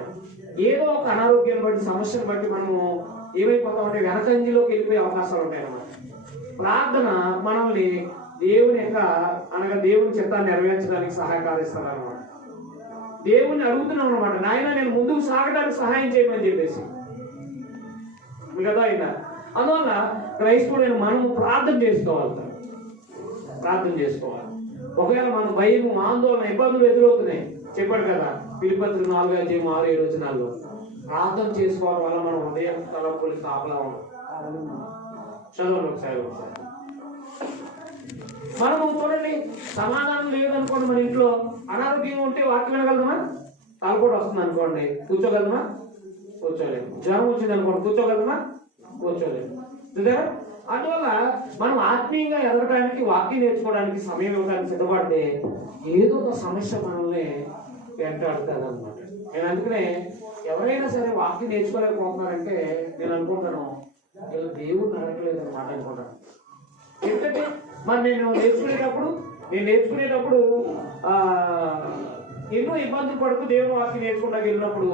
ఏదో ఒక అనారోగ్యాన్ని బట్టి, సమస్యను బట్టి మనము ఏమైపోతామంటే వెనకంజిలోకి వెళ్ళిపోయే అవకాశాలు ఉంటాయి అన్నమాట. ప్రార్థన మనల్ని దేవుని యొక్క అనగా దేవుని చిత్తాన్ని నెరవేర్చడానికి సహాయకారిస్తారు అనమాట. దేవుణ్ణి అడుగుతున్నాం అనమాట, నాయన నేను ముందుకు సాగడానికి సహాయం చేయమని చెప్పేసి. మిగతా అయినా అందువల్ల క్రైస్తవుడైన మనము ప్రార్థన చేసుకోవాలి. ప్రార్థన చేసుకోవాలి. ఒకవేళ మనకు భయం, ఆందోళన, ఇబ్బందులు ఎదురవుతున్నాయి, చెప్పాడు కదా ఫిలిప్పీయులకు 4:6-7 ప్రార్థన చేసుకోవడం వల్ల మనం హృదయం తలంపులకి కాపలా ఉంటాం. చదవండి ఒకసారి. మనము చూడండి, సమాధానం లేదనుకోండి, మన ఇంట్లో అనారోగ్యంగా ఉంటే వాక్యం వినగలమా? తలపోటు వస్తుంది అనుకోండి, కూర్చోగలమా? కూర్చోలేము. జ్వరం వచ్చింది అనుకోండి, కూర్చోగలమా? కూర్చోలేము. చూసారా? అందువల్ల మనం ఆత్మీయంగా ఎదగడానికి, వాక్యం నేర్చుకోవడానికి, సమయం ఇవ్వడానికి సిద్ధపడితే ఏదో ఒక సమస్య మనల్ని వెంటాడుతుంది అనమాట. నేను అందుకనే ఎవరైనా సరే వాక్యం నేర్చుకోలేకపోతున్నారంటే నేను అనుకుంటాను దేవుడిని అడగలేదు అనమాట అనుకుంటాను. ఎందుకంటే మరి నేను నేర్చుకునేటప్పుడు ఎన్నో ఇబ్బందులు పడుతూ దేవుని వాక్యం నేర్చుకుంటాకి వెళ్ళినప్పుడు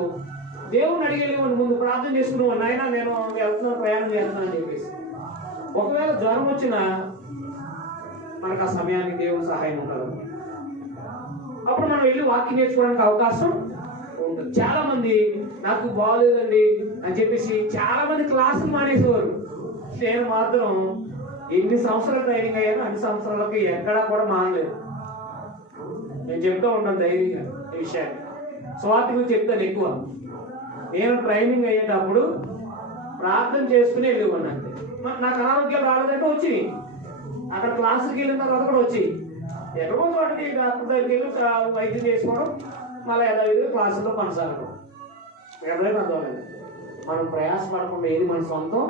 దేవుడిని అడిగి ముందు ప్రార్థన చేసుకున్నావు, నాయన నేను వెళ్తున్నాను, ప్రయాణం చేస్తున్నాను అని చెప్పేసి. ఒకవేళ జ్వరం వచ్చినా మనకు ఆ సమయానికి దేవుని సహాయం ఉంటుంది. అప్పుడు మనం వెళ్ళి వాక్యం నేర్చుకోవడానికి అవకాశం ఉంటుంది. చాలా మంది నాకు బాగోలేదండి అని చెప్పేసి చాలా మంది క్లాసులు మానేసేవారు. నేను మాత్రం ఎన్ని సంవత్సరాలు ట్రైనింగ్ అయ్యాను, అన్ని సంవత్సరాలకి ఎక్కడా కూడా మానలేదు. నేను చెప్తూ ఉంటాను ధైర్యంగా ఈ విషయాన్ని. స్వాతి గురించి చెప్తాను ఎక్కువ. నేను ట్రైనింగ్ అయ్యేటప్పుడు ప్రార్థన చేసుకుని వెళ్ళేవాడిని అంతే. నాకు అనారోగ్యాలు రాలేదంటే వచ్చి అక్కడ క్లాసుకి వెళ్ళిన తర్వాత కూడా వచ్చి ఎక్కడో చోటకి డాక్టర్ దగ్గరికి వెళ్ళి వైద్యం చేసుకోవడం, మళ్ళీ యథావిధిగా క్లాసుల్లో కొనసాగడం. ఎవరైనా అర్థమలేదు. మనం ప్రయాసపడకుండా ఏది మన సొంతం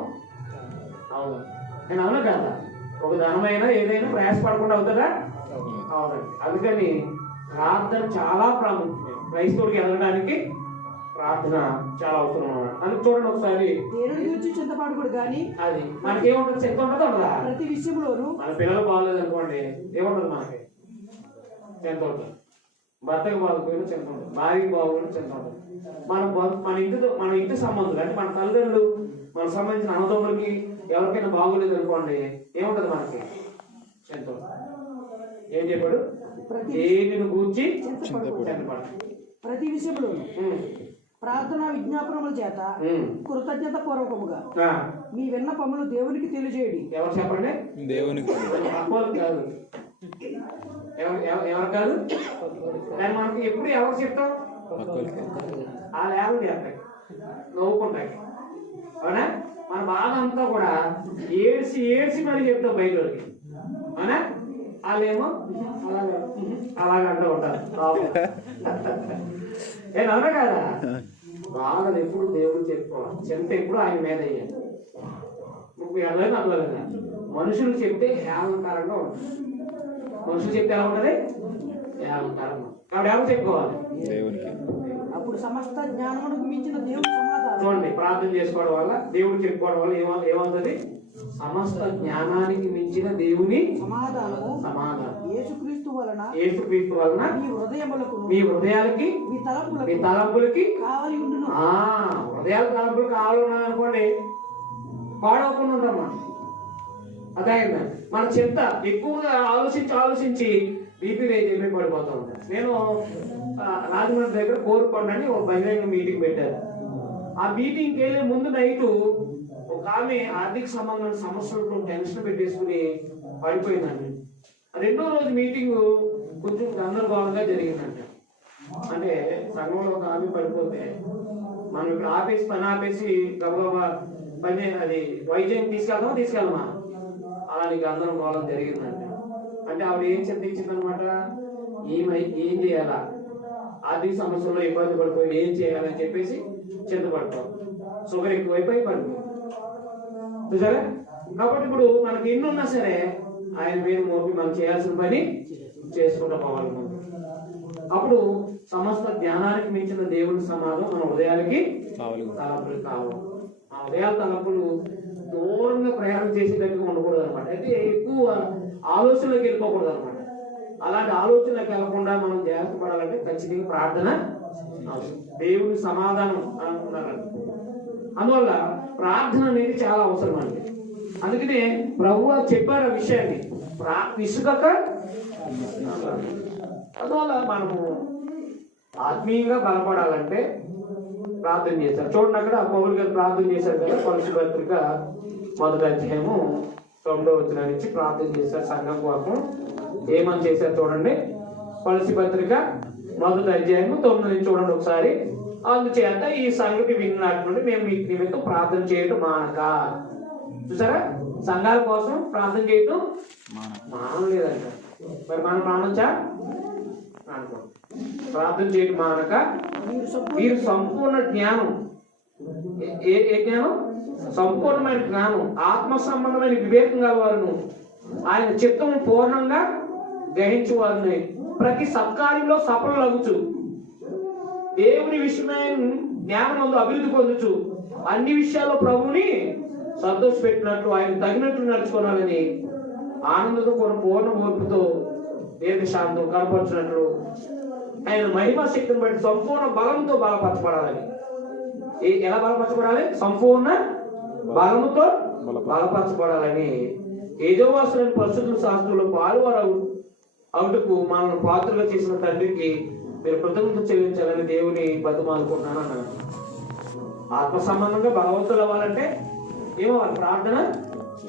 అవును. నేను అవునా కదా? ఒక ధనమైనా ఏదైనా ప్రయాసపడకుండా అవుతుందా? అవునండి. అందుకని ప్రార్థన చాలా ప్రాముఖ్యం. క్రైస్తవుడికి ఎదగడానికి ప్రార్థన చాలా అవసరం అన్నమాట. అందుకు చూడండి ఒకసారి, చింతపడకూడదు కానీ అది మనకేముంటుంది? శక్తి ఉంటుంది ఉండదా? ప్రతి విషయంలోనూ మన పిల్లలు బాగోలేదు అనుకోండి, ఏముంటుంది మనకి? చింత ఉంటుంది. భర్తకు బాగోకపోయినా చింత ఉంటుంది, భార్యకి బాగోకపోయినా చింత ఉంటుంది. మన ఇంటి సంబంధులు అంటే మన తల్లిదండ్రులు, మనకు సంబంధించిన అన్నదమ్ములకి ఎవరికైనా బాగోలేదు అనుకోండి, ఏముంటది మనకి? చింత. ఏం చెప్పాడు? దేనిని గూర్చి చింతపడు. ప్రతి విషయంలో ప్రార్థన విజ్ఞాపనముల చేత కృతజ్ఞత పూర్వకముగా మీ విన్నపములు దేవునికి తెలియజేయండి. ఎవరు చెప్పండి? దేవునికి కాదు. ఎవరు కాదు? దాన్ని మనకి ఎప్పుడు ఎవరు చెప్తాం? ఆ లేవలు చేస్తాయి, నవ్వుకుంటాయి. అవునా? మన బాధ అంతా కూడా ఏడ్చి మరి చెప్తాం బయటకి. అవునా? వాళ్ళేమో అలాగంటూ ఉంటారు. అవునా కదా? బాధలు ఎప్పుడు దేవుడు చెప్పుకోవాలి, చింత ఎప్పుడు ఆయన మీద అయ్యాలి. ఎవరైనా అవ్వలేదా? మనుషులు చెప్తే హేళనకరంగా ఉంటుంది. మనుషులు చెప్తే ఎలా ఉంటుంది? హేళనకరంగా. కాబట్టి ఎవరు చెప్పుకోవాలి? దేవుడికి. అప్పుడు సమస్త జ్ఞానమునకు మించిన దేవుడు సమాధానం. చూడండి, ప్రార్థన చేసుకోవడం వల్ల, దేవుడు చెప్పుకోవడం వల్ల ఏమవుతుంది? సమస్త జ్ఞానానికి మించిన దేవుని సమాధానం. యేసుక్రీస్తు వలన మీ హృదయాలకి మీ తలంపులకి కావాలి ఉండును. హృదయాల తలంపులు కావాలి అనుకోండి, పాడవకుండా ఉంటాం మనం. అదైందా? మన చింత ఎక్కువగా ఆలోచించి బీపీ రేజ్ అయిపోయి పడిపోతూ ఉంటాం. నేను రాజమండ్రి దగ్గర కోరుకొండ అని ఒక బహిరంగ మీటింగ్ పెట్టారు. ఆ మీటింగ్కి వెళ్ళే ముందు నైటు ఒక ఆమె ఆర్థిక సంబంధమైన సమస్యలతో టెన్షన్ పెట్టేసుకుని పడిపోయిందండి. రెండో రోజు మీటింగ్ కొంచెం గందరగోళంగా జరిగిందండి. అంటే సంఘంలో ఒక ఆమె పడిపోతే మనం ఇక్కడ పని ఆపేసి గబగబా అది వైద్యం తీసుకెళ్దామా అలా నీకు గందరగోళం జరిగిందంటే అంటే ఆవిడ ఏం చింతించిందనమాట, ఈమె ఏం చేయాలా, ఆర్థిక సమస్యల్లో ఇబ్బంది పడిపోయి ఏం చేయాలని చెప్పేసి చింతపడతాం. షుగర్ ఎక్కువైపోయి పడిపోయి చూసారా. కాబట్టి ఇప్పుడు మనకి ఎన్ని ఉన్నా సరే ఆయన మీద మోపి మనం చేయాల్సిన పని చేసుకుంటూ పోవాలి. అప్పుడు సమస్త జ్ఞానానికి మించిన దేవుని సమాధానం మన హృదయాలకి తలంపులు కావాలి. ఆ హృదయాల తలంపులు దూరంగా ప్రయాణం చేసేటట్టుగా ఉండకూడదు అనమాట. అయితే ఎక్కువ ఆలోచనలోకి వెళ్ళిపోకూడదు అనమాట. అలాంటి ఆలోచనలకు వెళ్లకుండా మనం జాగ్రత్త పడాలంటే ఖచ్చితంగా ప్రార్థన అవసరం. దేవుని సమాధానం అనుకున్నాను. అందువల్ల ప్రార్థన అనేది చాలా అవసరం అండి. అందుకనే ప్రభువు చెప్పారు ఆ విషయాన్ని, విసుగక. అందువల్ల మనము ఆత్మీయంగా బలపడాలంటే ప్రార్థన చేశారు. చూడండి అక్కడ పౌలు గారు ప్రార్థన చేశారు కదా, కొలస్సీ పత్రిక 1వ అధ్యాయము 9వ వచనం నుంచి ప్రార్థన చేశారు సంఘం కోసం. ఏమని చేశారు చూడండి. కొలస్సీ పత్రిక 1వ అధ్యాయము 9 నుంచి చూడండి ఒకసారి. అందుచేత ఈ సంగతి విన్నట్టు నుండి మేము మీ నిమిత్తం ప్రార్థన చేయటం మానక. చూసారా, సంఘాల కోసం ప్రార్థన చేయటం మానలేదంట. మరి మనం మానొచ్చా? ప్రార్థన చేయటం మానక మీరు సంపూర్ణ జ్ఞానం, ఏ జ్ఞానం? సంపూర్ణమైన జ్ఞానం, ఆత్మ సంబంధమైన వివేకం గలవారును, ఆయన చిత్తము పూర్ణంగా గ్రహించువారుని, ప్రతి సత్కార్యంలో సఫలమగుచు, దేవుని విషయమైన జ్ఞానమందు అభివృద్ధి పొందుచు, అన్ని విషయాల్లో ప్రభువుని సంతోషపెట్టినట్లు ఆయన తగినట్లు నడుచుకోవాలని ఆనందంతో పూర్ణ ఓర్పుతో దీర్ఘశాంతం కనపరిచినట్లు ఆయన మహిమా శక్తిని బట్టి సంపూర్ణ బలంతో బలపరచబడాలని. ఎలా బలపరచబడాలి? సంపూర్ణ బలముతో బలపరచబడాలని ఏజోవాసులైన పరిశుద్ధుల శాస్త్రంలో పాలువారు అవుటకు మనల్ని పాత్రగా చేసిన తండ్రికి మీరు కృతజ్ఞత చెల్లించాలని దేవుని బతిమాలుకుంటున్నాను అన్నాను. ఆత్మ సంబంధంగా బలవంతులు అవ్వాలంటే ఏమవ్వాలి? ప్రార్థన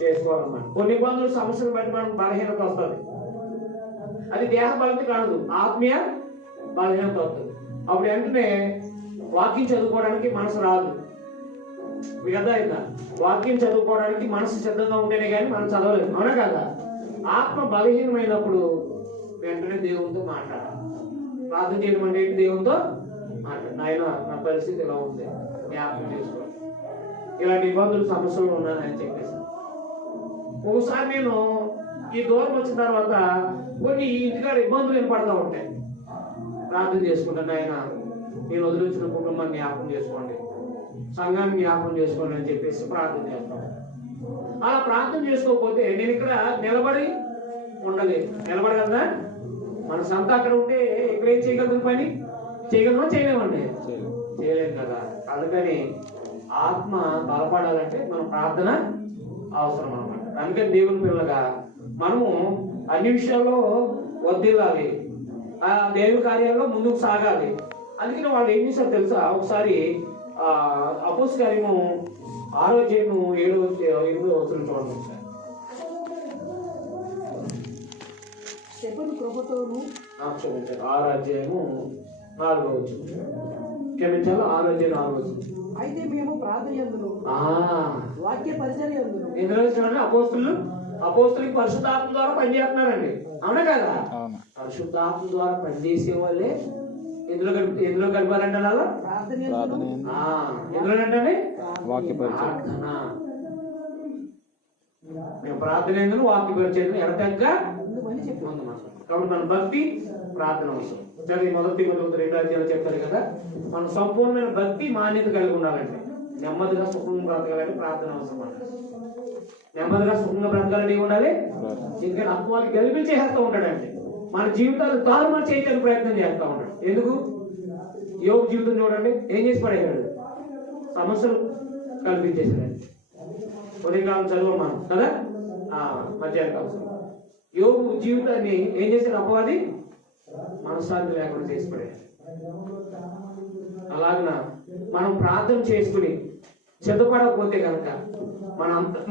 చేసుకోవాలన్నమాట. కొన్ని ఇబ్బందులు సమస్యలు బట్టి మనకు బలహీనత వస్తుంది. అది దేహ బలత కాదు, ఆత్మీయ బలహీనత వస్తుంది. అప్పుడు వెంటనే వాక్యం చదువుకోవడానికి మనసు రాదు. మీకు అర్థమైందా? వాక్యం చదువుకోవడానికి మనసు సిద్ధంగా ఉంటేనే కానీ మనం చదవలేదు, అవునా కదా? ఆత్మ బలహీనమైనప్పుడు వెంటనే దేవునితో మాట్లాడాలి. ప్రార్థన చేయడం అంటే దేవునితో మాట్లాడు. నాయన నా పరిస్థితి ఇలా ఉంది, జ్ఞాపకం చేసుకోవాలి, ఇలాంటి ఇబ్బందులు సమస్యలు ఉన్నానని చెప్పేసి. ఒకసారి నేను ఈ దూరం వచ్చిన తర్వాత కొన్ని ఇంటికాడ ఇబ్బందులు ఏర్పడతా ఉంటాయి. ప్రార్థన చేసుకుంటాను, ఆయన నేను వదిలించిన కుటుంబాన్ని జ్ఞాపకం చేసుకోండి, సంఘాన్ని జ్ఞాపకం చేసుకోండి అని చెప్పేసి ప్రార్థన చేస్తాను. అలా ప్రార్థన చేసుకోకపోతే నేను ఇక్కడ నిలబడి ఉండలేదు. నిలబడగలదా? మన సంత అక్కడ ఉంటే ఇక్కడ ఏం చేయగలుగుతాం? పని చేయగలమా? చేయలేమండి, చేయలేము కదా. అందుకని ఆత్మ బలపడాలంటే మనం ప్రార్థన అవసరం అన్నమాట. అందుకని దేవుని పిల్లగా మనము అన్ని విషయాల్లో వర్ధిల్లాలి, ఆ దేవుని కార్యాల్లో ముందుకు సాగాలి. అందుకని వాళ్ళు ఏం చేశారు తెలుసా? ఒకసారి అపోస్తలుల కార్యము 6వ అధ్యాయము 7వ వచనం చూడండి ఒకసారి. కృపతోను క్షమించాలి, 6వ అధ్యాయము 4వ వచనం. క్షమించాలి, 6వ అధ్యాయం 4వ వచనం. అయితే మేము ప్రార్థన యందును వాక్య పరిచర్య యందును. ఎందులో చూడండి, అపోస్తలుకి పరిశుద్ధాత్మ ద్వారా పనిచేస్తున్నారండి, అవునా కదా? పరిశుద్ధాత్మ ద్వారా పనిచేసే వాళ్ళే ఎందులో గడపాలంటే అలా ఎందులో అంటే ప్రార్థన. మేము ప్రార్థన ఎందుకు వాక్య పరిచయం ఎడతెగగా కాబట్టి మన భక్తి ప్రార్థన అవసరం. సరే, 1 తిమోతి 2వ అధ్యాయంలో చెప్తారు కదా, మన సంపూర్ణమైన భక్తి మాన్యత కలిగి ఉండాలంటే, నెమ్మదిగా సుఖంగా బ్రతకాలంటే ప్రార్థన అవసరం అంట. నెమ్మదిగా సుఖంగా బ్రతకాలంటే ఉండాలి. ఎందుకంటే అపవాది గలిబిలి చేస్తూ ఉంటాడంటే, మన జీవితాలు తారుమారు చేయడానికి ప్రయత్నం చేస్తూ ఉంటాడు. ఎందుకు? యోబు జీవితం చూడండి, ఏం చేసి పడేశాడు? సమస్యలు కల్పించేశాడు. ఉదయకాలం చదువు మనం కదా, మధ్యాహ్న కాలం. యోబు జీవితాన్ని ఏం చేశాడు అపవాది? మనశ్శాంతి లేకుండా చేసి పడేశాడు. అలాగన మనం ప్రార్థన చేసుకుని సిద్ధపడకపోతే కనుక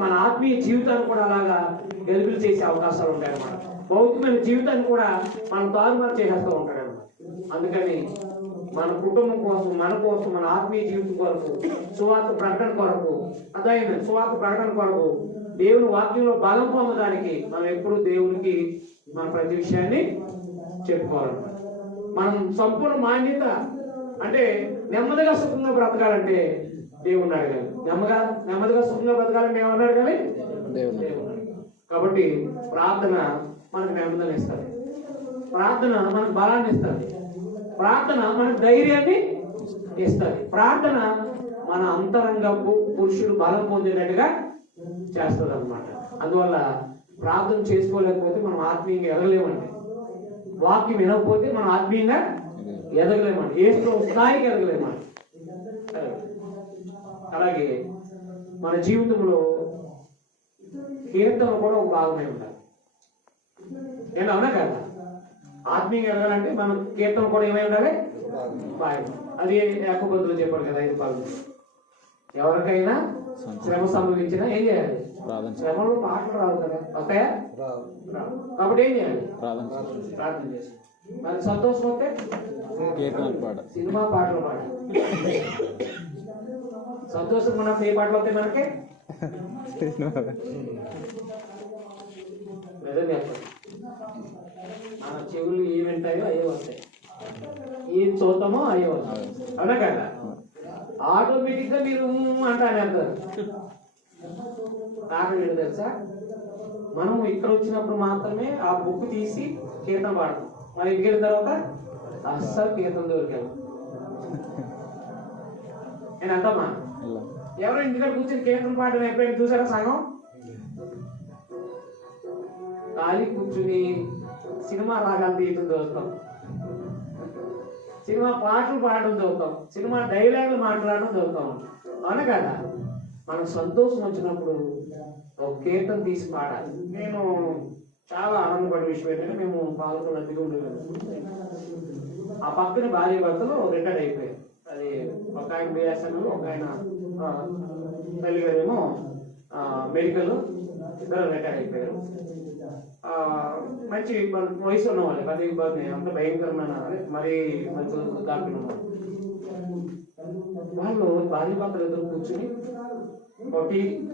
మన ఆత్మీయ జీవితాన్ని కూడా అలాగా గెలుపులు చేసే అవకాశాలు ఉంటాయన్నమాట. భౌతికమైన జీవితాన్ని కూడా మనం తారుమారు చేసేస్తూ ఉంటాడన్నమాట. అందుకని మన కుటుంబం కోసం, మన కోసం, మన ఆత్మీయ జీవితం కొరకు, సువార్త ప్రకటన కొరకు, అదైన సువార్త ప్రకటన కొరకు దేవుని వాక్యంలో బలం పొందడానికి మనం ఎప్పుడు దేవునికి మన ప్రతి విషయాన్ని చెప్పుకోవాలన్నమాట. మనం సంపూర్ణ మాన్యత అంటే నెమ్మదిగా సుఖంగా బ్రతకాలంటే దేవుణ్ణి అడగాలి. నెమ్మదిగా సుఖంగా బ్రతకాలంటే ఏమన్నా అడగాలి? దేవుణ్ణి. కాబట్టి ప్రార్థన మనకు నెమ్మదిని ఇస్తుంది, ప్రార్థన మనకు బలాన్ని ఇస్తుంది, ప్రార్థన మనకు ధైర్యాన్ని ఇస్తుంది, ప్రార్థన మన అంతరంగ పురుషుడు బలం పొందేటట్టుగా చేస్తుంది అనమాట. అందువల్ల ప్రార్థన చేసుకోలేకపోతే మనం ఆత్మీయంగా ఎదగలేమండి. వాక్యం వినకపోతే మనం ఆత్మీయంగా ఎదగలేమండి, ఏ స్థాయికి ఎదగలేమండి. అలాగే మన జీవితంలో కీర్తన కూడా ఒక భాగమే ఉండాలి. నేను అవునా కదా? ఆత్మీయంగా ఎదగాలంటే మన కీర్తన కూడా ఏమై ఉండాలి? భాగం. అది యాకోబులో చెప్పాడు కదా 5 భాగం. ఎవరికైనా శ్రమ సంభవించినా ఏం చేయాలి? శ్రమలో పాటలు రావు కదా, వస్తాయా? కాబట్టి ఏం చేయాలి? ప్రార్థన చేసి. మనకి సంతోషం వస్తే సినిమా పాటలు పాడాలి. సంతోషం ఉన్నప్పుడు ఏ పాటలు వస్తాయి మనకి? నిజం చెప్పండి, మన చెవులు ఏమి వింటాయో అయ్యే వస్తాయి, ఏం చూద్దామో అయ్యే వస్తాయి. అవునా కదా? ఆటోమేటిక్ గా మీరు అంటానే అంటారు. కారణం ఏంటి తెలుసా? మనం ఇక్కడ వచ్చినప్పుడు మాత్రమే ఆ బుక్ తీసి కీర్తన పాడతాం. మన ఇంటికి వెళ్ళిన తర్వాత అస్సలు కీర్తన దొరికాము. నేను అంటమ్మా, ఎవరో ఇంటికాడ కూర్చొని కీర్తన పాడడం ఎప్పుడైనా చూసారా? సగం ఖాళీ కూర్చుని సినిమా రాగాలు తీయటం చూస్తాం, సినిమా పాటలు పాడడం చూస్తాం, సినిమా డైలాగులు మాట్లాడడం చూస్తాం. అవునా కదా? మనకు సంతోషం వచ్చినప్పుడు ఒక కీర్తన తీసి పాడాలి. నేను చాలా ఆనందపడే విషయం ఏంటంటే, మేము పాల్గొన్నట్టుగా ఉండేవాళ్ళం. ఆ పక్కన భార్య భర్తలు రిటైర్డ్ అయిపోయారు. అది ఒక ఆయన బిఎస్ఎన్ఎల్, ఒక ఆయన తల్లి గారేమో మెడికల్, ఇద్దరు రిటైర్డ్ అయిపోయారు. మంచి వయసు ఉన్నవాళ్ళు, పది అంత భయంకరమైన మరీ మంచి దాంట్లో వాళ్ళు భార్య భర్తలు ఇద్దరు కూర్చుని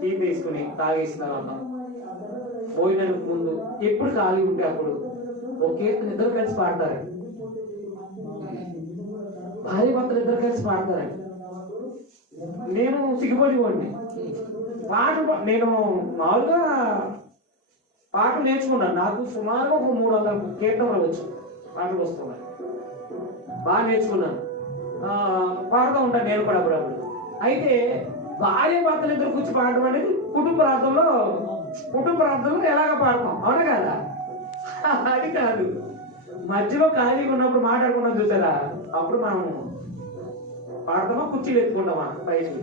టీ తీసుకుని తాగేసిన తర్వాత భోజనానికి ముందు ఎప్పుడు ఖాళీ ఉంటే అప్పుడు ఒక కీర్తన ఇద్దరు కలిసి పాడతారండి. భార్య భర్తలు ఇద్దరు కలిసి పాడతారండి. నేను సిగ్గుపడిపోండి, నేను మామూలుగా పాటలు నేర్చుకున్నాను. నాకు సుమారుగా ఒక 300 కీర్తనలు వచ్చు, పాటలు వస్తున్నాయి, బాగా నేర్చుకున్నాను, పాడుతూ ఉంటాను నేను కూడా అప్పుడప్పుడు. అయితే భార్య భర్తలు ఇద్దరు కూర్చి పాడడం అనేది కుటుంబ ప్రార్థనలో ఎలాగ పాడతాం. అవునా కదా? అది కాదు, మధ్యలో ఖాళీగా ఉన్నప్పుడు మాట్లాడుకున్నాం చూసారా, అప్పుడు మనం పాడతామా, కుర్చీలు ఎత్తుకుంటామా పైకి,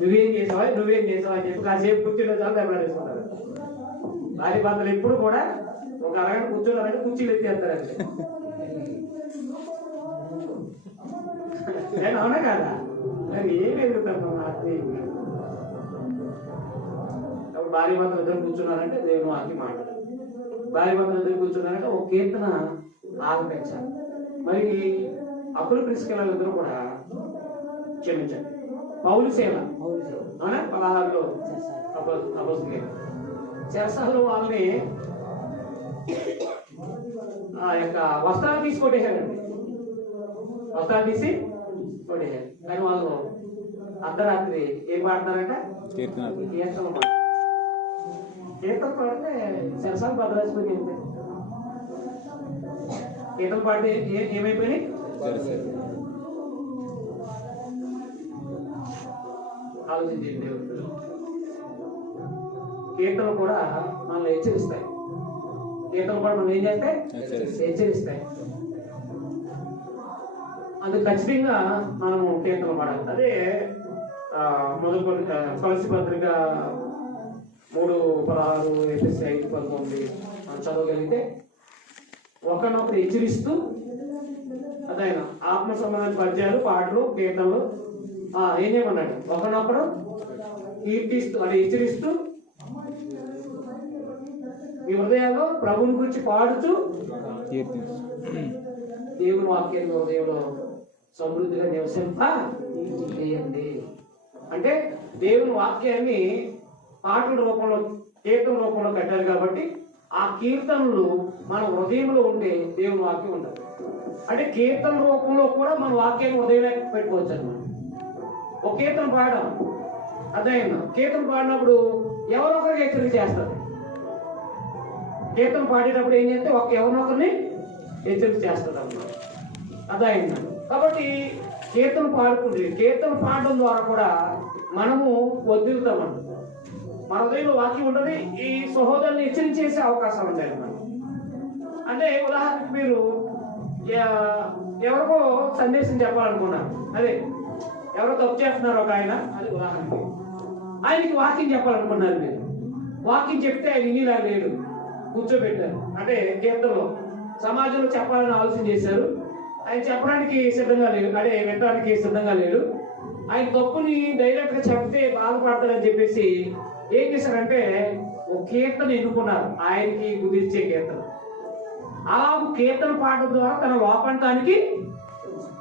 నువ్వేం చేసావా అని చెప్పి కాసేపు కూర్చునే చాలా దెబ్బలాడేసుకుంటారు. భార్య భర్తలు ఎప్పుడు కూడా ఒక అరగంట కూర్చోవాలంటే కుర్చీలు ఎత్తేస్తారంటే. అవునా కదా? మరి ఏం ఎదుగుతాను అప్పుడు భార్య భర్తలు ఇద్దరు కూర్చున్నారంటే దేవుని వాక్యం మాట్లాడారు. భార్య భర్తలు ఇద్దరు కూర్చున్నారంటే ఒక కీర్తన ఆలపించాలి. మరి అప్పులు ప్రిస్కిల్లలు ఇద్దరు కూడా క్షమించండి, పౌలు సేవ అవునా 16లో అపోస్తలులు చెరసాలలో వాళ్ళని ఆ యొక్క వస్త్రాలు తీసి కొట్టేశారండి, వస్త్రాలు తీసి కొట్టేశారు. కానీ వాళ్ళు అర్ధరాత్రి ఏం పాడుతున్నారంట? కీర్తన పాడితే చెరసాలు బదలాసిపోయి వెళ్తాయి. కీర్తన పాడితే ఏమైపోయినాయి? ఆలోచించండి. దేవుడు కీర్తనలు కూడా మనల్ని హెచ్చరిస్తాయి, కీర్తనలు కూడా మనం ఏం చేస్తాయి? హెచ్చరిస్తాయి. అందుకు ఖచ్చితంగా మనము కీర్తనలు పాడాలి. అదే మొదటి కొలస్సీ పత్రిక 3:16, ఎఫెసీ 5:19 మనం చదవగలిగితే ఒకరినొకరు హెచ్చరిస్తూ, అదైన ఆత్మ సంబంధమైన పద్యాలు, పాటలు, కీర్తనలు ఏం చేయమన్నాడు? ఒకరినొకరు కీర్తిస్తూ అంటే హెచ్చరిస్తూ మీ హృదయాల్లో ప్రభువుని గురించి పాడుతూ దేవుని వాక్యాన్ని హృదయంలో సమృద్ధిగా నివసింప చేయండి. అంటే దేవుని వాక్యాన్ని పాటల రూపంలో కీర్తన రూపంలో కట్టారు కాబట్టి ఆ కీర్తనలు మన హృదయంలో ఉండే దేవుని వాక్యం ఉండదు. అంటే కీర్తన రూపంలో కూడా మన వాక్యాన్ని హృదయంలో పెట్టుకోవచ్చు అన్నమాట. ఒక కీర్తన పాడడం అర్థమైందా? కీర్తన పాడినప్పుడు ఎవరొకరికి హెచ్చరిక చేస్తారు. కీర్తన పాడేటప్పుడు ఏం చేస్తే ఎవరినొకరిని హెచ్చరిక చేస్తుంది అన్నమాట. అర్థమైందా? కాబట్టి కీర్తన పాడుకుంటే కీర్తన పాడడం ద్వారా కూడా మనము వదిలుతామంట. మన హృదయంలో వాక్యం ఉంటుంది. ఈ సహోదరుని హెచ్చరించేసే అవకాశాలు ఉంటాయి అన్నమాట. అంటే ఉదాహరణకు మీరు ఎవరికో సందేశం చెప్పాలనుకున్నారు, అదే ఎవరో తప్పు చేస్తున్నారు ఒక ఆయన, అది ఉదాహరణకి ఆయనకి వాక్యం చెప్పాలనుకున్నారు. మీరు వాక్యం చెప్తే ఆయన ఇనిలా లేడు, కూర్చోబెట్టారు. అంటే కీర్తనలో సమాజంలో చెప్పాలని ఆలోచన చేశారు. ఆయన చెప్పడానికి సిద్ధంగా లేడు, అంటే వినడానికి సిద్ధంగా లేడు. ఆయన తప్పుని డైరెక్ట్ గా చెప్తే బాధపడతారని చెప్పేసి ఏం చేశారంటే ఒక కీర్తన ఎన్నుకున్నారు, ఆయనకి కుదిర్చే కీర్తన. అలా కీర్తన పాట ద్వారా తన లోపంతానికి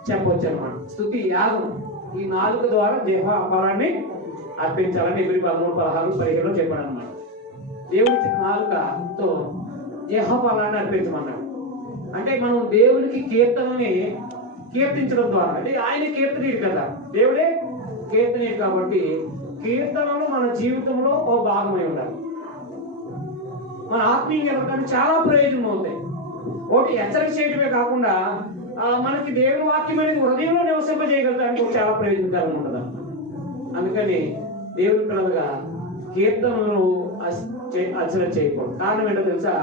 చెప్పవచ్చు అన్నమాట. స్తుతి యాగం ఈ నాలుగు ద్వారా దేహాపారాన్ని అర్పించాలని ఎబ్రీ 13:16-15 చెప్పాడు అన్నమాట. దేవుడిచ్చిన నాలుకతో దేహపాలాన్ని అర్పించమన్నాడు. అంటే మనం దేవునికి కీర్తనని కీర్తించడం ద్వారా, అంటే ఆయన కీర్తనీయుడు కదా, దేవుడే కీర్తనీయుడు కాబట్టి కీర్తనలు మన జీవితంలో ఓ భాగమై ఉండాలి. మన ఆత్మీయ ఎదగడానికి చాలా ప్రయోజనం అవుతాయి. ఒకటి హెచ్చరిక చేయడమే కాకుండా మనకి దేవుని వాక్యం అనేది హృదయంలో నివసింపజేయగలడానికి చాలా ప్రయోజనకరంగా ఉంటుంది. అందుకని దేవుని పిల్లలుగా కీర్తనలు అర్చన చేయకూడదు. కారణం ఏంటో తెలుసా?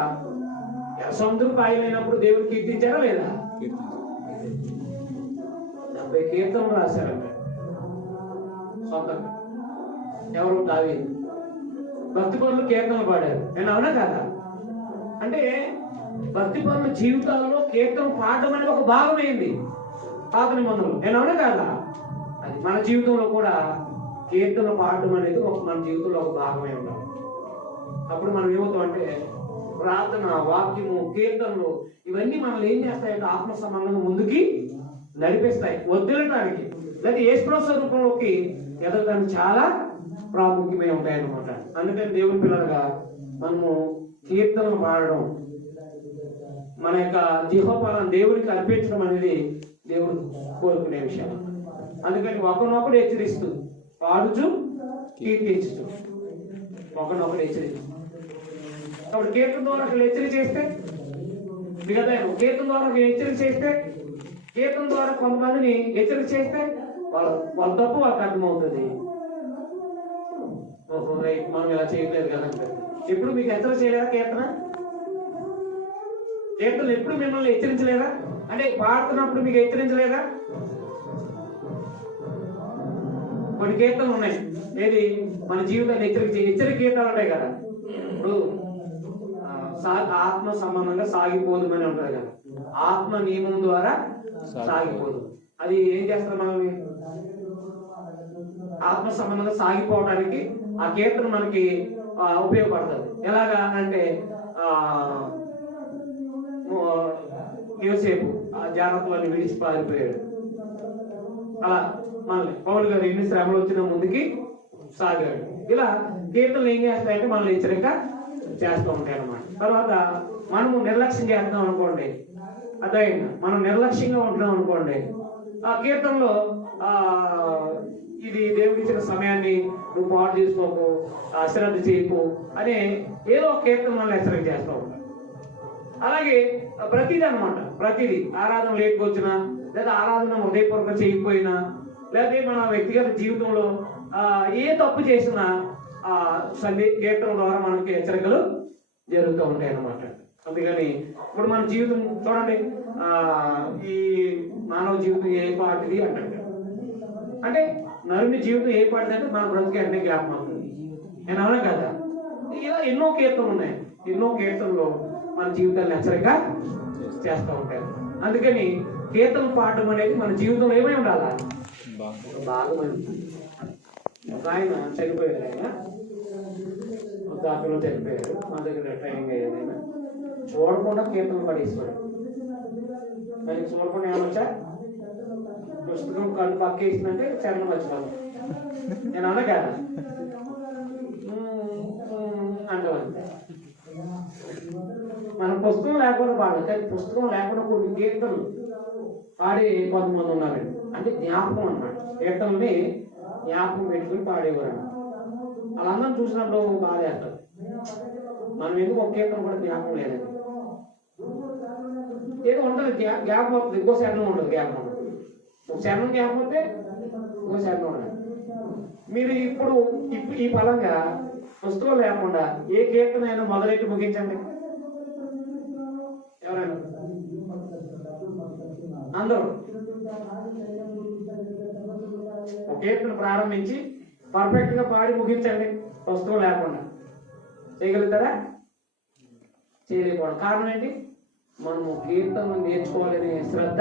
సముద్రం పాయలైనప్పుడు దేవుడు కీర్తించారా లేదా? 70 కీర్తనలు రాశారంట సొంతంగా. ఎవరు? దావీదు. భక్తి పరులు కీర్తనలు పాడారు. నేను అవునా కదా? అంటే భక్తి పరుల జీవితాలలో కీర్తన పాడడం అనేది ఒక భాగమైంది పాత నిబంధనలు. నేను అవునా కదా? అది మన జీవితంలో కూడా కీర్తన పాడడం అనేది మన జీవితంలో ఒక భాగమై ఉండాలి. అప్పుడు మనం ఏమవుతాం అంటే ప్రార్థన, వాక్యము, కీర్తనలు ఇవన్నీ మనల్ని ఏం చేస్తాయంటే ఆత్మ సంబంధంగా ముందుకి నడిపిస్తాయి. వదిలటానికి లేదా యేసు స్వరూపంలోకి ఎదగడానికి చాలా ప్రాముఖ్యమై ఉంటాయి అన్నమాట. అందుకని దేవుని పిల్లలుగా మనము కీర్తనలు పాడడం, మన యొక్క జీవోపాలను దేవుడికి అర్పించడం అనేది దేవుడు కోరుకునే విషయం. అందుకని ఒకరినొకడు హెచ్చరిస్తూ పాడుచు కీర్తించుతూ ఒకరినొకడు హెచ్చరిస్తూ. కాబట్టి కీర్తన ద్వారా హెచ్చరిక చేస్తే మిగతా కీర్తన ద్వారా హెచ్చరిక చేస్తే, కీర్తన ద్వారా కొంతమందిని హెచ్చరిక చేస్తే వాళ్ళ తప్పు వాళ్ళకి అర్థమవుతుంది. ఓహో రైట్, మనం ఇలా చేయట్లేదు కదా. ఎప్పుడు మీకు హెచ్చరిక చేయలేదా? కీర్తనలు ఎప్పుడు మిమ్మల్ని హెచ్చరించలేదా? అంటే పాడుతున్నప్పుడు మీకు హెచ్చరించలేదా? కొన్ని కీర్తనలు ఉన్నాయి, ఏది మన జీవితాన్ని హెచ్చరిక కీర్తనలు ఉంటాయి కదా. ఇప్పుడు ఆత్మ సంబంధంగా సాగిపోదుమని ఉంటుంది కదా, ఆత్మ నియమం ద్వారా సాగిపోదు. అది ఏం చేస్తారు? మనల్ని ఆత్మ సంబంధంగా సాగిపోవడానికి ఆ కీర్తన మనకి ఉపయోగపడుతుంది. ఎలాగా అంటే యోసేపు ఆ జాగ్రత్తలను విడిచి పారిపోయాడు. అలా మనల్ని పౌలు గారు ఎన్ని శ్రమలు వచ్చినా ముందుకి సాగాడు. ఇలా కీర్తనలు ఏం చేస్తాయంటే మనల్ని హెచ్చరిక చేస్తూ ఉంటాయి అన్నమాట. తర్వాత మనము నిర్లక్ష్యం చేస్తున్నాం అనుకోండి, అదైనా మనం నిర్లక్ష్యంగా ఉంటున్నాం అనుకోండి, ఆ కీర్తనలో ఇది దేవుడిచ్చిన సమయాన్ని నువ్వు పాడు చేసుకోకు, అశ్రద్ధ చేయకు అని ఏదో ఒక కీర్తన మనల్ని హెచ్చరిక చేస్తూ ఉంటాం. అలాగే ప్రతిదీ అనమాట, ప్రతిదీ ఆరాధన లేట్కి వచ్చినా, లేదా ఆరాధన హృదయపూర్వక చేయకపోయినా, లేదా మన వ్యక్తిగత జీవితంలో ఏ తప్పు చేసినా కీర్తన ద్వారా మనకి హెచ్చరికలు జరుగుతూ ఉంటాయి అన్నమాట. అందుకని ఇప్పుడు మన జీవితం చూడండి, ఈ మానవ జీవితం ఏ పాటిది అంటారు. అంటే నరుని జీవితం ఏ పాటిది అంటే మన బ్రతికే అంటే జ్ఞాపకం అవుతుంది. నేను అవునా కదా? ఇలా ఎన్నో కీర్తనలు ఉన్నాయి. ఎన్నో కీర్తనలు మన జీవితాన్ని హెచ్చరిక చేస్తూ ఉంటాయి. అందుకని కీర్తన పాడడం అనేది మన జీవితంలో ఏమై ఉండాలా? భాగమై ఉంటుంది. ఒక ఆయన చనిపోయారు, ఆయన ఒక ఆటలో చనిపోయారు. మా దగ్గర ట్రైనింగ్ అయ్యేది. ఆయన చూడకుండా కీర్తనలు పడేసుకోడు. దానికి చూడకుండా ఏమొచ్చా? పుస్తకం కళ్ళు పక్క వేసిందంటే చరణం మర్చిపోతాం. నేను అన్నా కదా అంటామంటే మన పుస్తకం లేకుండా పాడదు, కానీ పుస్తకం లేకుండా కొన్ని కీర్తనలు పాడి కొంతమంది ఉన్నారండి. అంటే జ్ఞాపకం అన్నమాట, కీర్తనల్ని జ్ఞాపకం పెట్టుకుని పాడేవారు. వాళ్ళందరం చూసినప్పుడు బాధ వేస్తారు. మనం ఎందుకు ఒక కీర్తన కూడా జ్ఞాపకం లేదండి. ఏదో ఉంటుంది జ్ఞాపకం అవుతుంది, ఇంకో శరణం ఉంటుంది జ్ఞాపకం. ఒక శరణం జ్ఞాపకం అయితే ఇంకో శరణం ఉండదు. మీరు ఇప్పుడు ఈ ఫలంగా పుస్తకం లేకుండా ఏ కీర్తన అయినా మొదలెట్టి ముగించండి. ఎవరైనా అందరూ ఒక కీర్తన ప్రారంభించి పర్ఫెక్ట్ గా పాడి ముగించండి పుస్తకం లేకుండా. చేయగలుగుతారా? చేయలేకపోవడం కారణం ఏంటి? మనము కీర్తనను నేర్చుకోవాలనే శ్రద్ధ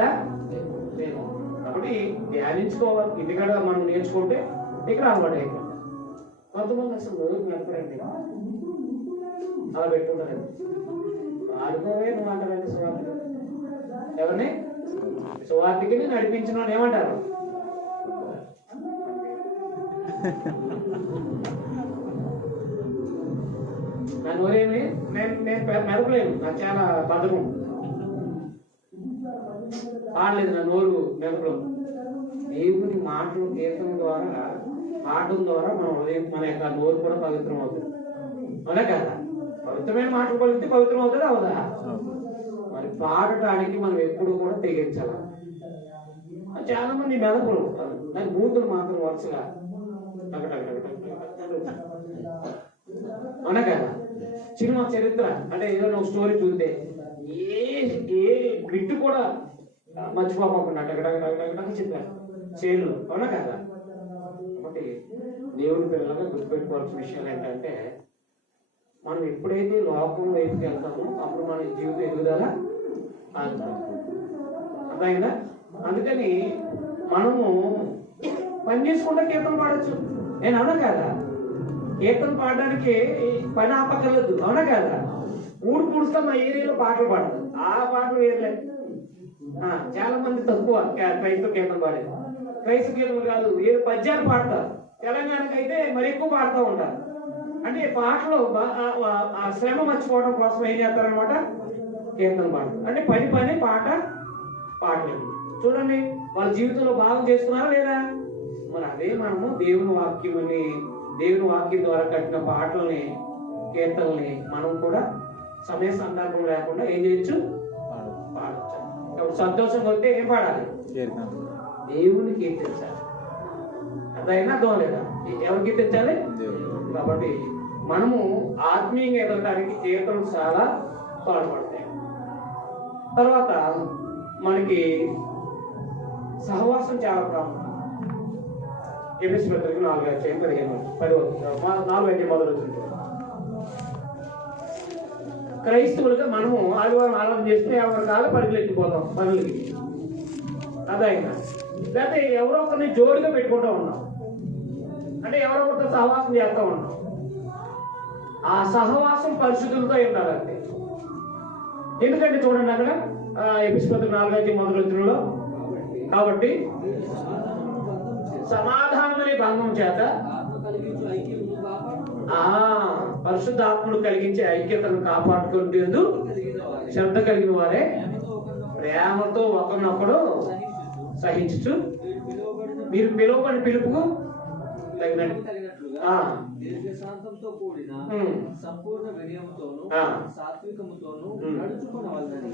లేదు. కాబట్టి ధ్యానించుకోవాలి. ఇంటికాడ మనం నేర్చుకుంటే ఇక్కడ అలవాటు అయిపోతుంది. కొంతమంది అసలు ఎప్పుడండి అలా పెట్టుకుంటారండి. ఆడుకోవే నువ్వు అంటారండి సువార్త. ఎవరిని? సువార్తకి నడిపించిన వాళ్ళు ఏమంటారు? నా నోరేమి నేను మెదపలేను, నాకు చాలా బద్ధకం. పాడలేదు నా నోరు మెదపలు. దేవుని మాటలు కీర్తన ద్వారా పాఠం ద్వారా మన యొక్క నోరు కూడా పవిత్రం అవుతుంది. అవునా కదా? పవిత్రమైన మాటలు పలికితే పవిత్రం అవుతుంది, అవుదా? మరి పాడటానికి మనం ఎప్పుడు కూడా తెగించాలి. చాలా మంది మెదపలు, నాకు బూతులు మాత్రం వరుసగా అవునా కదా? సినిమా చరిత్ర అంటే ఏదైనా ఒక స్టోరీ చూస్తే ఏ బిట్టు కూడా మర్చిపోకుండా చెప్పారు చేలు. అవునా కదా? కాబట్టి దేవుడి పిల్లలుగా గుర్తుపెట్టుకోవాల్సిన విషయాలు ఏంటంటే, మనం ఎప్పుడైతే లోకం వైపుకి వెళ్తామో అప్పుడు మన జీవితం ఎదుగుదల అర్థమైందా? అందుకని మనము పని చేసుకుంటే కీర్తన పాడచ్చు. నేను అవునా కదా? కీర్తన పాడడానికి పని ఆపక్కర్లేదు. అవునా కదా? ఊరు పుడుస్తా మా ఏరియాలో పాటలు పాడదు, ఆ పాటలు వేయలే. చాలా మంది తక్కువ క్రైస్తవ కీర్తన పాడేది. క్రైస్తవ కీర్తన కాదు, ఏదో పద్యాలు పాడతారు. తెలంగాణకి అయితే మరి ఎక్కువ పాడుతూ ఉంటారు. అంటే పాటలు ఆ శ్రమ మర్చిపోవడం కోసం ఏం చేస్తారనమాట? కీర్తన పాడతారు. అంటే పని పాటలేదు. చూడండి వాళ్ళ జీవితంలో భాగం చేస్తున్నారా లేదా? మరి అదే మనము దేవుని వాక్యం ద్వారా కట్టిన పాటల్ని, కీర్తనల్ని మనం కూడా సమయ సందర్భం లేకుండా ఏం చేయొచ్చు? పాడచ్చు. ఇప్పుడు సంతోషంగా వస్తే ఏం పాడాలి? దేవుని కీర్తించాలి. అదైనా అర్థం లేదా? ఎవరు కీర్తించాలి? కాబట్టి మనము ఆత్మీయంగా ఎదగడానికి కీర్తనలు చాలా తోడ్పడతాయి. తర్వాత మనకి సహవాసం చాలా ప్రాముఖ్యం. ఎఫెసీ పత్రిక 4:15 మొదలవుతుంది. క్రైస్తవులుగా మనము ఆదివారం ఆరాధన చేసుకుని ఎవరి కాలం పరిగెత్తిపోతాం పనులకి. అదైనా లేకపోతే ఎవరో ఒకరిని జోడిగా పెట్టుకుంటూ ఉన్నాం, అంటే ఎవరో ఒకరితో సహవాసం చేస్తూ ఉన్నాం. ఆ సహవాసం పరిశుద్ధులతో ఉండాలంటే. ఎందుకంటే చూడండి అక్కడ ఎఫెసీ పత్రిక 4:15 కాబట్టి సమాధానమనే బంధం చేత పరిశుద్ధాత్ముడు కలిగించే ఐక్యతను కాపాడుకుంటూ శ్రద్ధ కలిగిన వారే ప్రేమతో ఒకరినొకడు సహించు మీరు పిలువబడిన పిలుపుకు తగినట్టు సంపూర్ణ వినయముతోను సాత్వికముతోను నడుచుకోవాలని.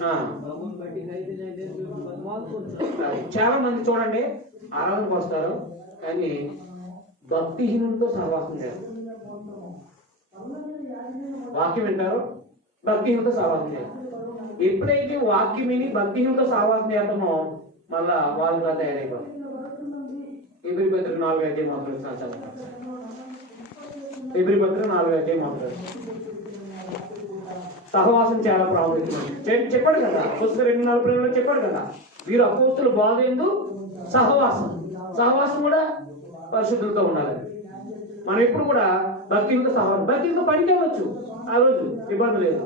చాలా మంది చూడండి ఆరాధనకు వస్తారు కానీ భక్తిహీనులతో సహవాసం చేస్తారు. వాక్యం వింటారు, భక్తిహీనులతో సహవాసం చేస్తారు. ఎప్పుడైతే వాక్యం విని భక్తిహీనులతో సహవాసం చేస్తామో మళ్ళా వాళ్ళుగా తయారైపోతారు. ఎబ్రీ పత్రిక 4:5 మాట్లాడుతున్నారు. ఎబ్రీ పత్రిక 4:5 మాట్లాడుతున్నారు. సహవాసం చాలా ప్రాముఖ్యమైనది. చెప్పాడు కదా పుస్తకం 2:40 చెప్పాడు కదా, వీరు అపోస్తుల బాధ ఎందు సహవాసం కూడా పరిశుద్ధులతో ఉండాలి. మనం ఎప్పుడు కూడా భక్తితో సహవాసం, భక్తితో పనికి వెళ్ళొచ్చు, ఆ రోజు ఇబ్బంది లేదు.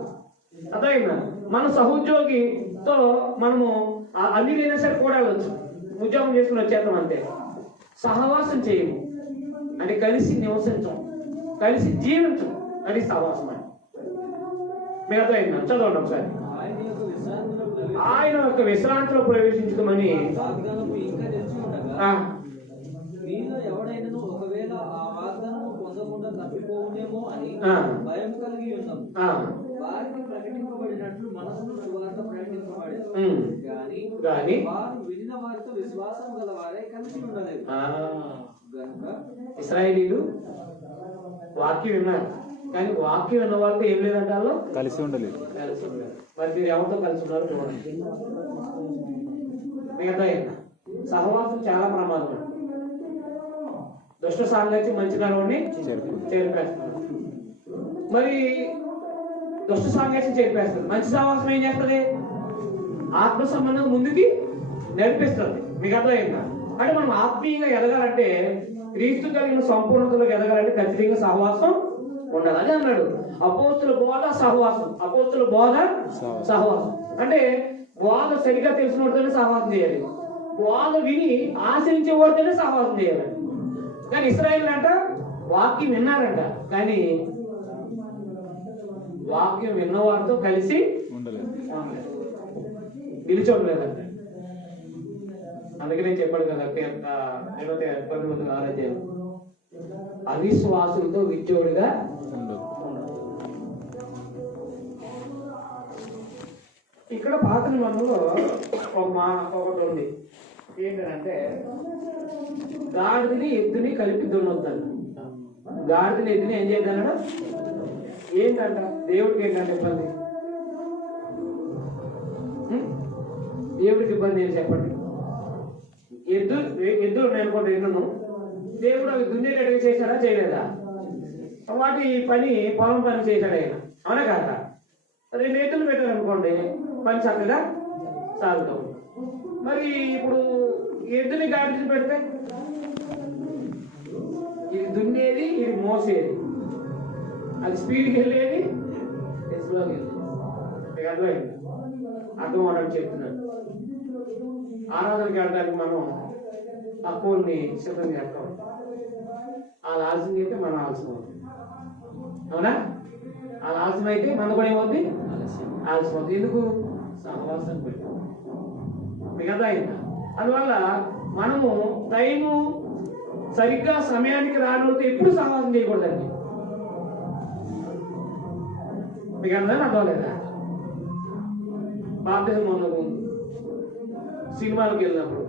అర్థమైందా? మన సహోద్యోగితో మనము అన్ని లేనా సరే కూడా వెళ్ళొచ్చు. ఉద్యోగం చేసుకుని వచ్చేద్దాం అంతే. సహవాసం చేయము అంటే కలిసి నివసించం, కలిసి జీవించం, అది సహవాసం అని. మీకు అర్థమైందా? చదవండి ఒకసారి. ఆయన యొక్క విశ్రాంతిలో ప్రవేశించుకోమని వాగ్దానము ఇంకా తెచ్చి ఉండగా మీలో ఎవడైనను ఒకవేళ ఆ వాగ్దానము పొందకుండా తప్పిపోవునేమో అని భయం కలిగి ఉన్నాం. వారికి ప్రకటింపబడినట్లు మనసును సువార్త ప్రకటింపబడింది కానీ వారు వినిన వారితో విశ్వాసం గల వారే కలిసి ఉండలేదు. కనుక ఇశ్రాయేలీలు వాక్యం విన్నారు, కానీ వాక్యం విన్న వాళ్ళతో ఏం లేదంటే వాళ్ళు కలిసి ఉండలేదు. మరి మీరు ఎవరితో కలిసి ఉన్నారు చూడండి. మిగతా సహవాసం చాలా ప్రమాదం. దుష్ట సాంగత్యం మంచి నడవడిని చేరిపేస్తున్నారు. మరి దుష్ట సాంగత్యం చేరిపేస్తుంది. మంచి సహవాసం ఏం చేస్తుంది? ఆత్మ సంబంధం ముందుకి నడిపిస్తుంది. మీకు అర్థమైందా? అంటే మనం ఆత్మీయంగా ఎదగాలంటే, క్రీస్తు కలిగిన సంపూర్ణతలోకి ఎదగాలంటే ఖచ్చితంగా సహవాసం ఉండాలి. అదే అన్నాడు, అపోస్తుల బోధ సహవాసం, అపోస్తుల బోధ సహవాసం. అంటే బోధ సరిగా తెలిసిన వాడితోనే సహవాసం చేయాలి, బోధ విని ఆశ్రయించే వాడితోనే సహవాసం చేయాలి. కానీ ఇశ్రాయేలు అంట వాక్యం విన్నారంట, కానీ వాక్యం విన్నవాడితో కలిసి నిలిచి ఉండలేదంట. అందుకే నేను చెప్పాడు కదా 19:6 అవిశ్వాసులతో విచ్చోడిగా ఇక్కడ పాత నిబంధనలో ఒకటి ఉంది. ఏంటంటే గాడిదని ఎద్దుని కలిపి దున్నొద్దంట. గాడిదని ఎద్దుని ఏం చేద్దానడా? ఏంటంట దేవుడికి ఏంటంటే ఇబ్బంది? దేవుడికి ఇబ్బంది ఏం చెప్పండి? ఎద్దు అనుకోండి, ఎన్నును దేవుడు అవి దున్నేటట్టుగా చేశాడా చేయలేదా? వాటి పని పొలం పని చేశాడు ఆయన, అవునా కాదా? 2 ఎద్దులు పెట్టారు అనుకోండి, పని చక్కగా సాగుతాం. మరి ఇప్పుడు ఎద్దుని గాడిని పెడితే ఇది దున్నేది, ఇది మోసేది, అది స్పీడ్కి వెళ్ళేది, స్లోకి వెళ్ళేది. మీకు అర్థమైంది? అర్థం అవడానికి చెప్తున్నాను. ఆరాధనకి వెళ్ళడానికి మనం ఆ కోల్ని సిద్ధం చేస్తాం. అది ఆలస్యం అయితే మనం ఆలస్యం అవుతుంది, అవునా? అది ఆలస్యం అయితే మన కూడా ఏమవుతుంది? ఆలస్యం అవుతుంది. ఎందుకు? సహవాసం పెట్టాం. మీకు అర్థమైందా? అందువల్ల మనము టైము సరిగ్గా సమయానికి రానోడితో ఎప్పుడు సహవాసం చేయకూడదండి. మీకు అర్థం అర్థలేదా? బాప్తిజం పొందకు సినిమాలకు వెళ్ళినప్పుడు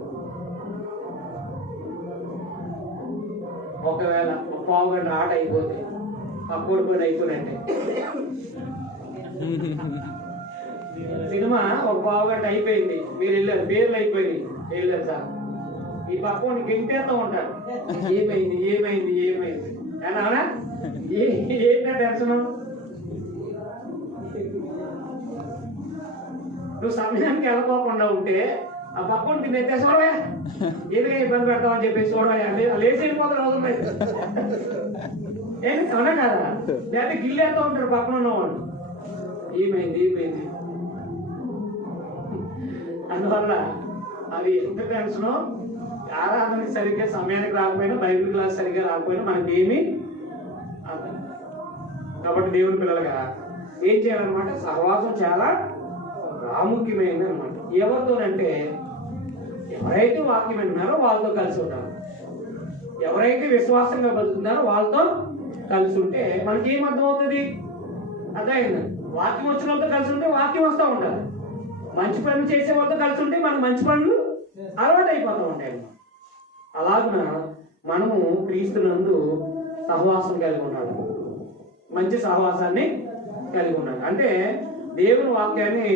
ఒకవేళ 1/4 గంట ఆట అయిపోతే ఆ కోడిపోయిన అయిపోయినట్టే. సినిమా 1/4 గంట అయిపోయింది, మీరు వెళ్ళారు, పేర్లు అయిపోయింది, వెళ్ళారు సార్, ఈ పక్కని గెంటేస్తూ ఉంటారు, ఏమైంది ఏమైంది ఏమైంది అని. అవునా? ఏంటంటే టెన్షన్? నువ్వు సమయానికి వెళ్ళకోకుండా ఉంటే ఆ పక్కన నెత్తే చూడవా, ఏదిగా ఇబ్బంది పెడతామని చెప్పేసి చూడవా, లేచి వెళ్ళిపోతారు అవసరం లేదు. ఏంటి? అవునా కదా? లేకపోతే గిల్లేస్తూ ఉంటారు పక్కన ఉన్నవాళ్ళు, ఏమైంది ఏమైంది. అందువల్ల అది ఎంత టెన్షనో. ఆరాధనకి సరిగ్గా సమయానికి రాకపోయినా, బైబిల్ క్లాస్ సరిగ్గా రాకపోయినా మనకి ఏమీ అర్థం. కాబట్టి దేవుని పిల్లలుగా ఏం చేయాలన్నమాట? సహవాసం చాలా ప్రాముఖ్యమైనది అనమాట. ఎవరితోనంటే ఎవరైతే వాక్యం వింటున్నారో వాళ్ళతో కలిసి ఉంటారు, ఎవరైతే విశ్వాసంగా బతుకుతున్నారో వాళ్ళతో కలిసి ఉంటే మనకి ఏం అర్థం అవుతుంది? అర్థమైంది? వాక్యం వచ్చిన వాళ్ళతో కలిసి ఉంటే వాక్యం వస్తూ ఉంటారు, మంచి పనులు చేసే వాళ్ళతో కలిసి ఉంటే మనకు మంచి పనులు అలవాటు అయిపోతూ ఉంటాయి. అలాగున మనము క్రీస్తునందు సహవాసం కలిగి ఉన్నాడు, మంచి సహవాసాన్ని కలిగి ఉన్నాడు. అంటే దేవుని వాక్యాన్ని,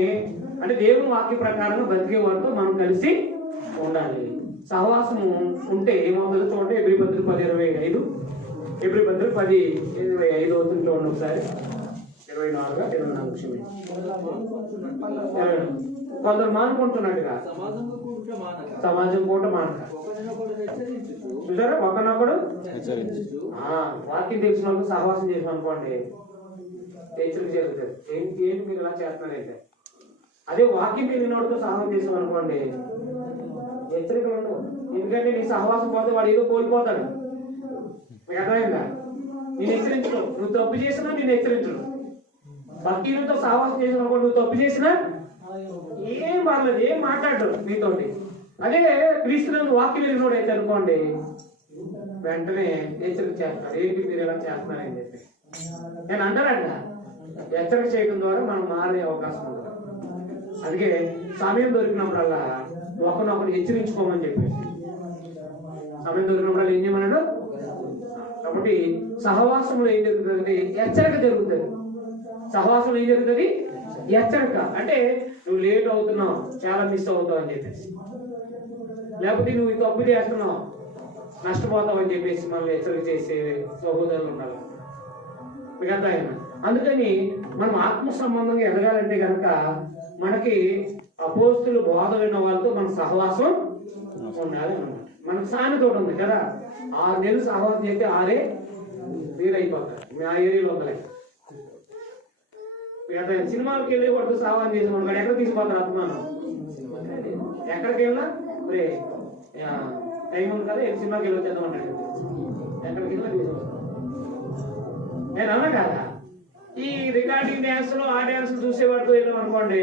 అంటే దేవుని వాక్య ప్రకారంగా బతికే వారితో మనం కలిసి ఉండాలి. సహవాసము ఉంటే ఏమవుతుందో చూడండి. ఎబ్రీ పత్రిక 10:25, ఎబ్రీ పత్రిక 10:25 అవుతుంది చూడండి ఒకసారి. 24 కొందరు మానుకుంటున్నట్టుగా సమాజం పూట మానక, చూసారా? ఒకరినొకడు వాక్యం తెలిసిన వాళ్ళకి సహవాసం చేసాం అనుకోండి, హెచ్చరిక జరుగుతుంది. ఏంటి మీరు ఇలా చేస్తున్నారైతే. అదే వాక్యం తెలియనోడితో సహవాసం చేసాం అనుకోండి, హెచ్చరికలు ఉండవు. ఎందుకంటే నీ సహవాసం పోతే వాడు ఏదో కోల్పోతాడు. మీకు అర్థమైందా? నేను హెచ్చరించను, నువ్వు తప్పు చేసినా నేను హెచ్చరించను. భక్తితో సహవాసం చేసిన నువ్వు తప్పు చేసినా ఏం పర్లేదు, ఏం మాట్లాడరు నీతోటి. అదే క్రీస్తునందు వాక్యం వినోడు అయితే అనుకోండి, వెంటనే హెచ్చరిక చేస్తారు, ఏంటి మీరు ఎలా చేస్తున్నారని చెప్పి. నేను అంటారంట, హెచ్చరిక చేయడం ద్వారా మనం మారే అవకాశం ఉంటుంది. అందుకే సమయం దొరికినప్పుడల్లా ఒకరినొకరు హెచ్చరించుకోమని చెప్పేసి, సమయం దొరికినప్పుడల్లా ఏం చేయమన్నాడు. కాబట్టి సహవాసంలో ఏం జరుగుతుంది? హెచ్చరిక జరుగుతుంది. సహవాసంలో ఏం జరుగుతుంది? హెచ్చరిక. అంటే నువ్వు లేట్ అవుతున్నావు, చాలా మిస్ అవుతావు అని చెప్పేసి, లేకపోతే నువ్వు తప్పు చేస్తున్నావు, నష్టపోతావు అని చెప్పేసి మనల్ని హెచ్చరిక చేసే సహోదరులు ఉండాలి. మీకు అర్థమైనా? అందుకని మనం ఆత్మ సంబంధంగా ఎదగాలంటే కనుక మనకి అపోస్తులు బోధ విన్న వాళ్ళతో మన సహవాసం ఉండాలి అన్నమాట. మనకు సామెత ఉంది కదా, 6 నెలలు సహవాసం చేస్తే 6 వీరైపోతారు. ఆ ఏరియాలో ఉందలే. సినిమాకి వెళ్ళి వాటితో సహవాసం చేసి మనం ఎక్కడ తీసుకుపోతారు ఆత్మానం? ఎక్కడికి వెళ్ళినా రే టైం ఉంది కదా, సినిమాకి వెళ్ళి వచ్చేద్దాం అంటాడు. ఎక్కడికి వెళ్ళినా తీసుకొస్తాం. నేను అన్నా కదా, ఈ రికార్డింగ్ డ్యాన్స్ లో ఆ డ్యాన్స్ చూసేవాడితో వెళ్ళాం అనుకోండి,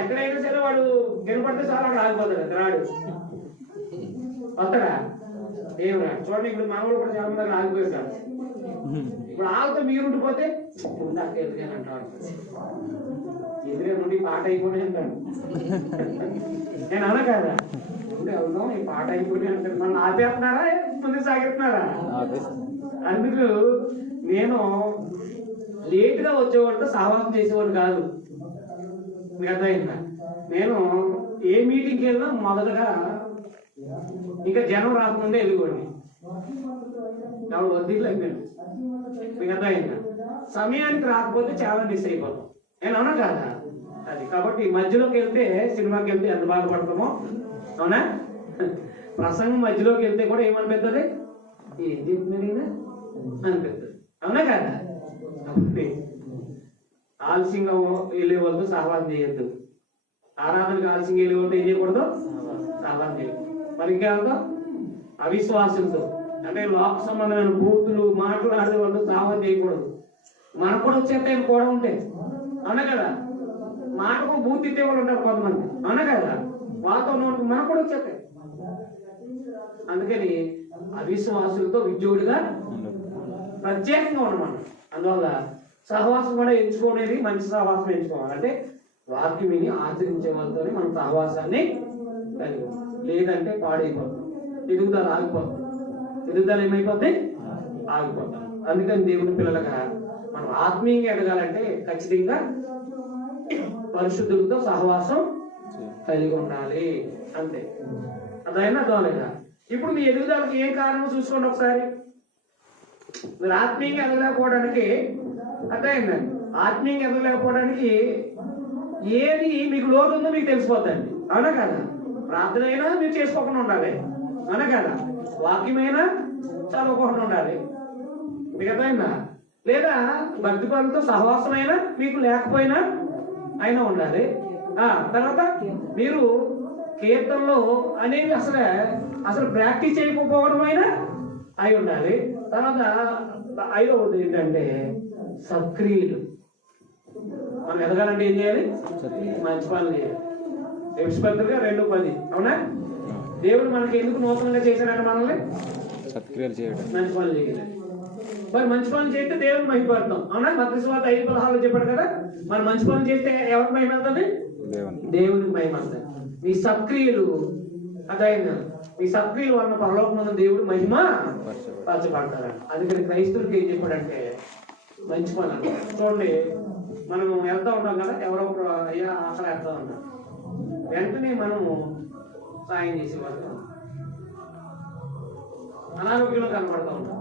ఎక్కడైనా సరే వాడు వినపడితే చాలా అక్కడ ఆగిపోతాడు, రాడు. వస్తాడా? ఏం రా. చూడండి, ఇప్పుడు మనవాళ్ళు కూడా చాలా మంది ఆగిపోతారు. ఇప్పుడు ఆగితే మీరు ఉండిపోతే అక్కడ ఎదుగాని అంటారు, ఎదురే నుండి పాట అయిపోయి అంటాడు. నేను అన్నా కదా, వెళ్దాం ఈ పాట అయిపోయి అంటారు. మనం ఆపేస్తున్నారా ముందు సాగిస్తున్నారా? అందుకు నేను లేటుగా వచ్చేవాడితో సహవాసం చేసేవాడు కాదు. మీకు అర్థమైందా? నేను ఏ మీటింగ్కి వెళ్ళినా మొదటగా ఇంకా జనం రాకముందే వెళ్ళిపోండి, ఎవరు వద్దిలేదు నేను. మీకు అర్థమైందా? సమయానికి రాకపోతే చాలా మిస్ అయిపోతాం. నేను అన్నా కాదా? అది కాబట్టి మధ్యలోకి వెళ్తే, సినిమాకి వెళ్తే ఎంత బాధపడతామో, అవునా? ప్రసంగం మధ్యలోకి వెళ్తే కూడా ఏమనిపిస్తుంది? ఏం చెప్తున్నా అనిపిస్తుంది, అవునా కాదా? కాబట్టి ఆలస్యంగా వెళ్ళే వాళ్ళతో సహవాసం చేయొద్దు. ఆరాధనకు ఆలస్యంగా వెళ్ళే వాళ్ళతో ఏం చేయకూడదు? సహవాసం చేయదు. మరి ఇంకేళ్తాం అవిశ్వాసంతో, అంటే లోక సంబంధమైన బూతులు మాట్లాడే వాళ్ళతో సహవాసం చేయకూడదు. మనకు కూడా వచ్చేస్తాయని కూడా ఉంటాయి, అవునా కదా? మాటకు బూత్ ఇచ్చే వాళ్ళు ఉంటారు కొంతమంది, అవునా కదా? వాతావరణం మనకు కూడా వచ్చేస్తాయి. అందుకని అవిశ్వాసులతో విద్యోడిగా ప్రత్యేకంగా ఉండమన్న. అందువల్ల సహవాసం కూడా ఎంచుకునేది మంచి సహవాసం ఎంచుకోవాలి. అంటే వాక్యం విని ఆచరించే వాళ్ళతోనే మనం సహవాసాన్ని కలిగి, లేదంటే పాడైపోతాం, ఎదుగుదల ఆగిపోతాం. ఎదుగుదల ఏమైపోద్ది? ఆగిపోతాం. అందుకని దేవుని పిల్లలుగా మనం ఆత్మీయంగా ఎదగాలంటే ఖచ్చితంగా పరిశుద్ధులతో సహవాసం కలిగి ఉండాలి, అంతే. అదైనా అర్థమలేదా? ఇప్పుడు మీ ఎదుగుదలకి ఏం కారణం చూసుకోండి ఒకసారి. మీరు ఆత్మీయంగా ఎదగలేకపోవడానికి అర్థమైందండి, ఆత్మీయంగా ఎదగలేకపోవడానికి ఏది మీకు లోటు ఉందో మీకు తెలిసిపోద్దండి, అవునా కదా? ప్రార్థన అయినా మీరు చేసుకోకుండా ఉండాలి, అవునా కదా? వాక్యమైనా చదవకుండా ఉండాలి, మీకు అర్థమైందా? లేదా భక్తి పనులతో సహవాసం అయినా మీకు లేకపోయినా అయినా ఉండాలి. తర్వాత మీరు కీర్తనలో అనేవి అసలు ప్రాక్టీస్ చేయకపోవడం అయినా అయి ఉండాలి. తర్వాత 5వది ఏంటంటే సక్రియులు. మనం ఎదగాలంటే ఏం చేయాలి? మంచి పనులు చేయాలి. ఎపిస్పత్రిక 2:10, అవునా? దేవుడు మనకి ఎందుకు నూతనంగా చేశాడంటే మనల్ని సత్క్రియలు చేయడం, మంచి పనులు చేయాలి. మరి మంచి పనులు చేస్తే దేవుని మహిమపడతాం, అవునా? మత్తయి సువార్త 5:16 చెప్పాడు కదా, మరి మంచి పనులు చేస్తే ఎవరికి మహిమ వెళ్తుంది? దేవునికి మహిమ వెళ్తుంది. మీ సక్రియలు అదైనా మీ సక్రియలు వలన పరలోకమందు దేవుడు మహిమ పరచబడతాడు. అందుకని క్రైస్తవుడికి ఏం చెప్పాడంటే మంచి పని అంట. చూడండి, మనం వెళ్తా ఉంటాం కదా, ఎవరో ఒకరు అయ్యా ఆకలి వేస్తా ఉంటాం, వెంటనే మనము సాయం చేసేవాళ్ళు. అనారోగ్యంలో కనపడతా ఉంటాం,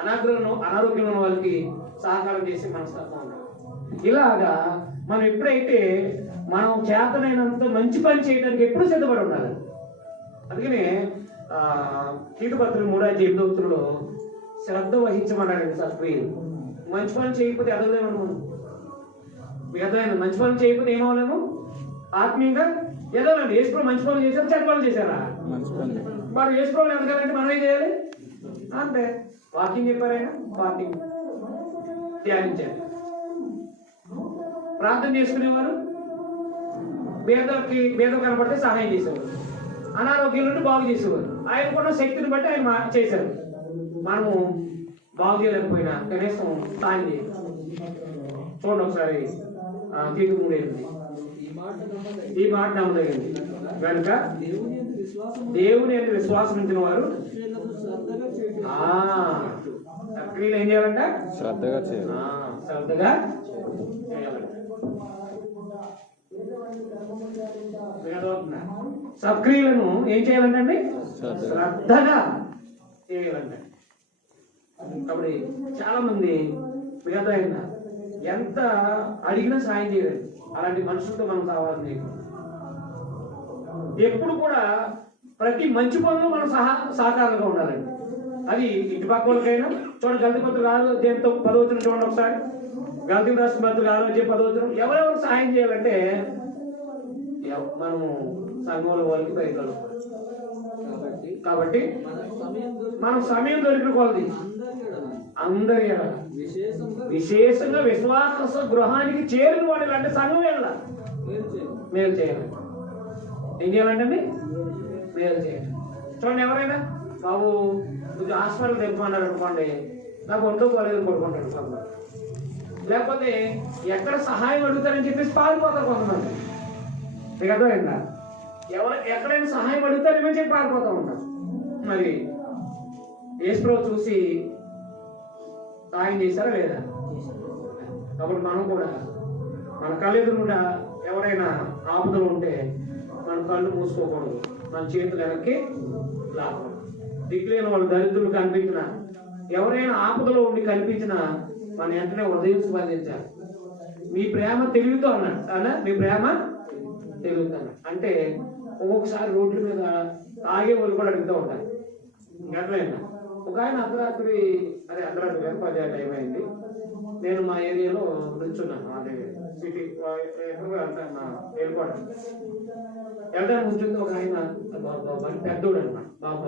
అనారోగ్యంలో ఉన్న వాళ్ళకి సహకారం చేసి మనస్తత్వం ఉంటాం. ఇలాగా మనం ఎప్పుడైతే మనం చేతనైనంత మంచి పని చేయడానికి ఎప్పుడు సిద్ధపడి ఉండాలి. అందుకనే కీర్తపత్రిక 3:8 శ్రద్ధ వహించమన్నాడండి సత్క్రియలు. మంచి పని చేయకపోతే ఎదగలేము. మనం ఎదగలేము. మంచి పని చేయకపోతే ఏమవలేము? ఆత్మీయంగా ఎదగండి. యేసుప్రభు మంచి పనులు చేశారు, చెడ్డ పనులు చేశారా? మరి యేసుప్రభు ఎదగాలంటే మనం ఏం చేయాలి? అంతే. వాకింగ్ చెప్పారైనా వాకింగ్ ధ్యానించాలి. ప్రార్థన చేసుకునేవారు, పేదలు కనబడితే సహాయం చేసేవారు, అనారోగ్యాలను బాగు చేసేవారు. ఆయన కూడా శక్తిని బట్టి ఆయన చేశారు. మనము బాగు చేయలేకపోయినా కనీసం సాయం చేయాలి. చూడండి ఒకసారి తీరు 3 ఈ మాట నమ్మదగింది కనుక దేవుని యొక్క విశ్వాసం ఉంచిన వారు సక్రియలు ఏం చేయాలంట? శ్రద్ధగా చేయాలంట. సక్రియలను ఏం చేయాలంటండి? శ్రద్ధగా చేయాలంట. కాబట్టి చాలా మంది మిగతాయిన ఎంత అడిగినా సాయం చేయలేదు. అలాంటి మనుషులతో మనం కావాలని ఎప్పుడు కూడా ప్రతి మంచి పనులు మనం సహకారంగా ఉండాలండి. అది ఇటు పక్క వాళ్ళకైనా చూడండి. గల్తీ పత్రిక 6:10 చూడండి ఒకసారి. గల్తీ రాష్ట్ర పత్రిక 6:10 ఎవరెవరు సహాయం చేయాలంటే మనము సంఘంలో వాళ్ళకి బయట. కాబట్టి మనం సమయం దొరికిన కొలది అందరి విశేషంగా విశ్వాస గృహానికి చేరిన వాళ్ళు అంటే సంఘం వెళ్ళాల మేలు చేయాలి. ఏం చేయాలంటే మేలు చేయాలి. చూడండి, ఎవరైనా బాబు కొంచెం హాస్పిటల్ తెప్పమన్నారు అనుకోండి, నాకు ఒంట్లో కాలేజీలు పడుకుంటాడు కొంతమంది. లేకపోతే ఎక్కడ సహాయం అడుగుతారని చెప్పేసి పారిపోతారు కొంతమంది. మీకు అర్థమైందా? ఎక్కడైనా సహాయం అడుగుతారేమో చెప్పి పారిపోతూ ఉంటారు. మరి యేసుప్రభు చూసి సహాయం చేశారా లేదా? కాబట్టి మనం కూడా మన కళ్ళెదురుగుండా ఎవరైనా ఆపదలు ఉంటే మన కళ్ళు మూసుకోకూడదు, మన చేతులు వెనక్కి లాగకూడదు. దిక్కులేని వాళ్ళు దరిద్రులు కనిపించిన, ఎవరైనా ఆపదలో ఉండి కనిపించినా మన వెంటనే హృదయం స్పందించాలి. మీ ప్రేమ తెలివితో అన్నాడు అన్నా, మీ ప్రేమ తెలివితో అన్నాడు. అంటే ఒక్కొక్కసారి రోడ్ల మీద తాగే వాళ్ళు కూడా అడుగుతూ ఉంటారు. అట్లయినా ఒక ఆయన అర్ధరాత్రి గారు 10 టైం అయింది. నేను మా ఏరియాలో నుంచున్నాను. అదే సిటీ ఎయిర్పోర్ట్ వెళ్ళడానికి ఉంటుంది. ఒక ఆయన బాబు పెద్దోడు అనమాట. బాబు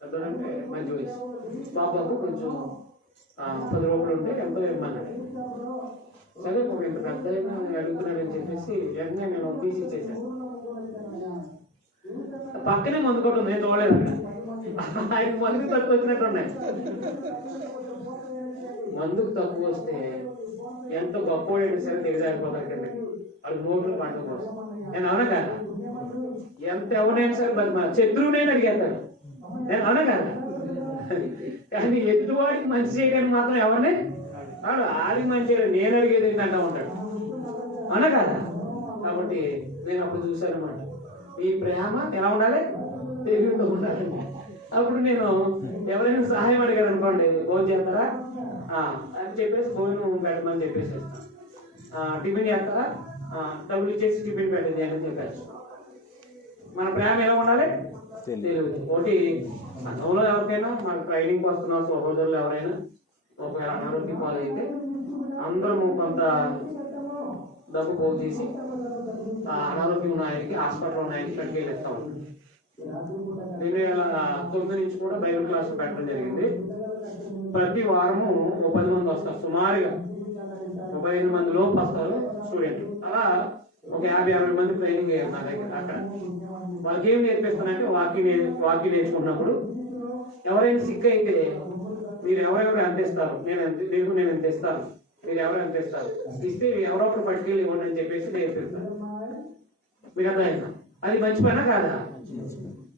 పెద్దోడు అంటే మంచి వయసు. బాబు కొంచెం 10 రూపాయలు ఉంటే ఎంతో ఇమ్మన్నాడు. సరే ఒక ఇంత పెద్ద అడుగుతున్నాడని చెప్పేసి వెంటనే నేను తీసి ఇచ్చేసాను. పక్కనే మందు కొట్టు నేను చూడలేదు అక్కడ. ఆయన మందుకు తక్కువ వచ్చినట్టు ఉన్నాయి. మందుకు తక్కువ వస్తే ఎంత గొప్పవాడైనా సరే దిగజారిపోతారు కదా. వాళ్ళకి నోట్లు పంట కోసం. నేను అవునా కాదా? ఎంత ఎవరైనా సరే శత్రువునైనా అడిగేస్తాను. నేను అవునా కాదా? కానీ ఎదుటివాడికి మంచి చేయడానికి మాత్రం ఎవరిని వాడు ఆడికి మంచి నేను అడిగేది ఏంటంటా ఉంటాడు. అవునా కాదా? కాబట్టి నేను అప్పుడు చూశాను అన్నమాట. ఈ ప్రేమ ఎలా ఉండాలి? తెలివితో ఉండాలండి. అప్పుడు నేను ఎవరైనా సహాయం అడిగారు అనుకోండి, భోజనం చేస్తారా అని చెప్పేసి భోజనం పెట్టమని చెప్పేసి టిఫిన్ చేస్తారా, డబ్బులు ఇచ్చేసి టిఫిన్ పెట్టండి అని చెప్పేసి. మన ప్రేమ ఎలా ఉండాలి? తెలివి. ఒకటి సంఘంలో ఎవరికైనా మన ట్రైనింగ్కి వస్తున్న సహోదరులు ఎవరైనా ఒకవేళ అనారోగ్య పాలైతే అందరము కొంత డబ్బు పోగు చేసి అనారోగ్యం ఉన్న ఆయనకి, హాస్పిటల్ ఉన్న ఆయనకి కట్టుకెళ్ళి ఇస్తాం. 2009 నుంచి కూడా బైబిల్ క్లాసులు పెట్టడం జరిగింది. ప్రతి వారము 10 మంది వస్తారు, సుమారుగా 35 మంది లోపు వస్తారు స్టూడెంట్లు. అలా ఒక 50-60 మంది ట్రైనింగ్ అయ్యారు నా దగ్గర. అక్కడ వాళ్ళకి ఏం నేర్పిస్తానంటే వాక్యం నేర్చుకున్నప్పుడు ఎవరైనా సిక్ అయితే మీరు ఎవరెవరు ఎంత ఇస్తారు, నేను ఎంత ఇస్తాను, మీరు ఎవరు ఎంత ఇస్తారు, ఇస్తే ఎవరో ఒకరు పట్టుకెళ్ళి ఇవ్వండి అని చెప్పేసి నేర్పిస్తాను. మీకు అర్థమైందా? అది మంచి పనా కాదా?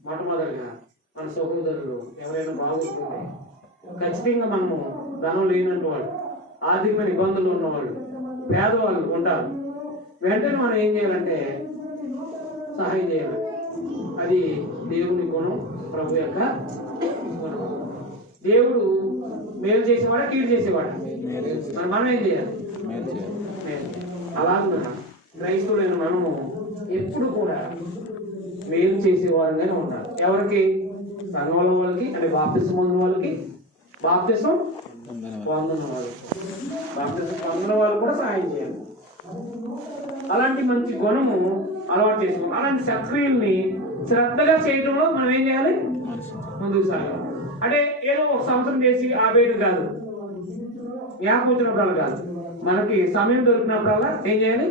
మొట్టమొదటిగా మన సహోదరులు ఎవరైనా బాగుంటుంటే ఖచ్చితంగా మనము ధనం లేనట్టు వాళ్ళు, ఆర్థికమైన ఇబ్బందులు ఉన్నవాళ్ళు, పేదవాళ్ళు ఉంటారు. వెంటనే మనం ఏం చేయాలంటే సహాయం చేయాలి. అది దేవుని గుణం, ప్రభు యొక్క గుణం. దేవుడు మేలు చేసేవాడా, కీడు చేసేవాడా? మనం ఏం చేయాలి? అలాగే క్రైస్తవులైన మనము ఎప్పుడు కూడా మేలు చేసేవారుగానే ఉండాలి. ఎవరికి? సంఘంలో వాళ్ళకి, అంటే బాప్తిసం పొందిన వాళ్ళకి, బాప్తిసం పొందిన వాళ్ళకి, బాప్తిసం పొందిన వాళ్ళు కూడా సహాయం చేయాలి. అలాంటి మంచి గుణము అలవాటు చేసుకోవాలి. అలాంటి సత్క్రియల్ని శ్రద్ధగా చేయడంలో మనం ఏం చేయాలి? ముందుకు సాగాలి. అంటే ఏదో ఒక సంవత్సరం చేసి ఆపేయడం కాదు, జ్ఞాపకం వచ్చినప్పుడల్లా కాదు, మనకి సమయం దొరికినప్పుడల్లా ఏం చేయాలి?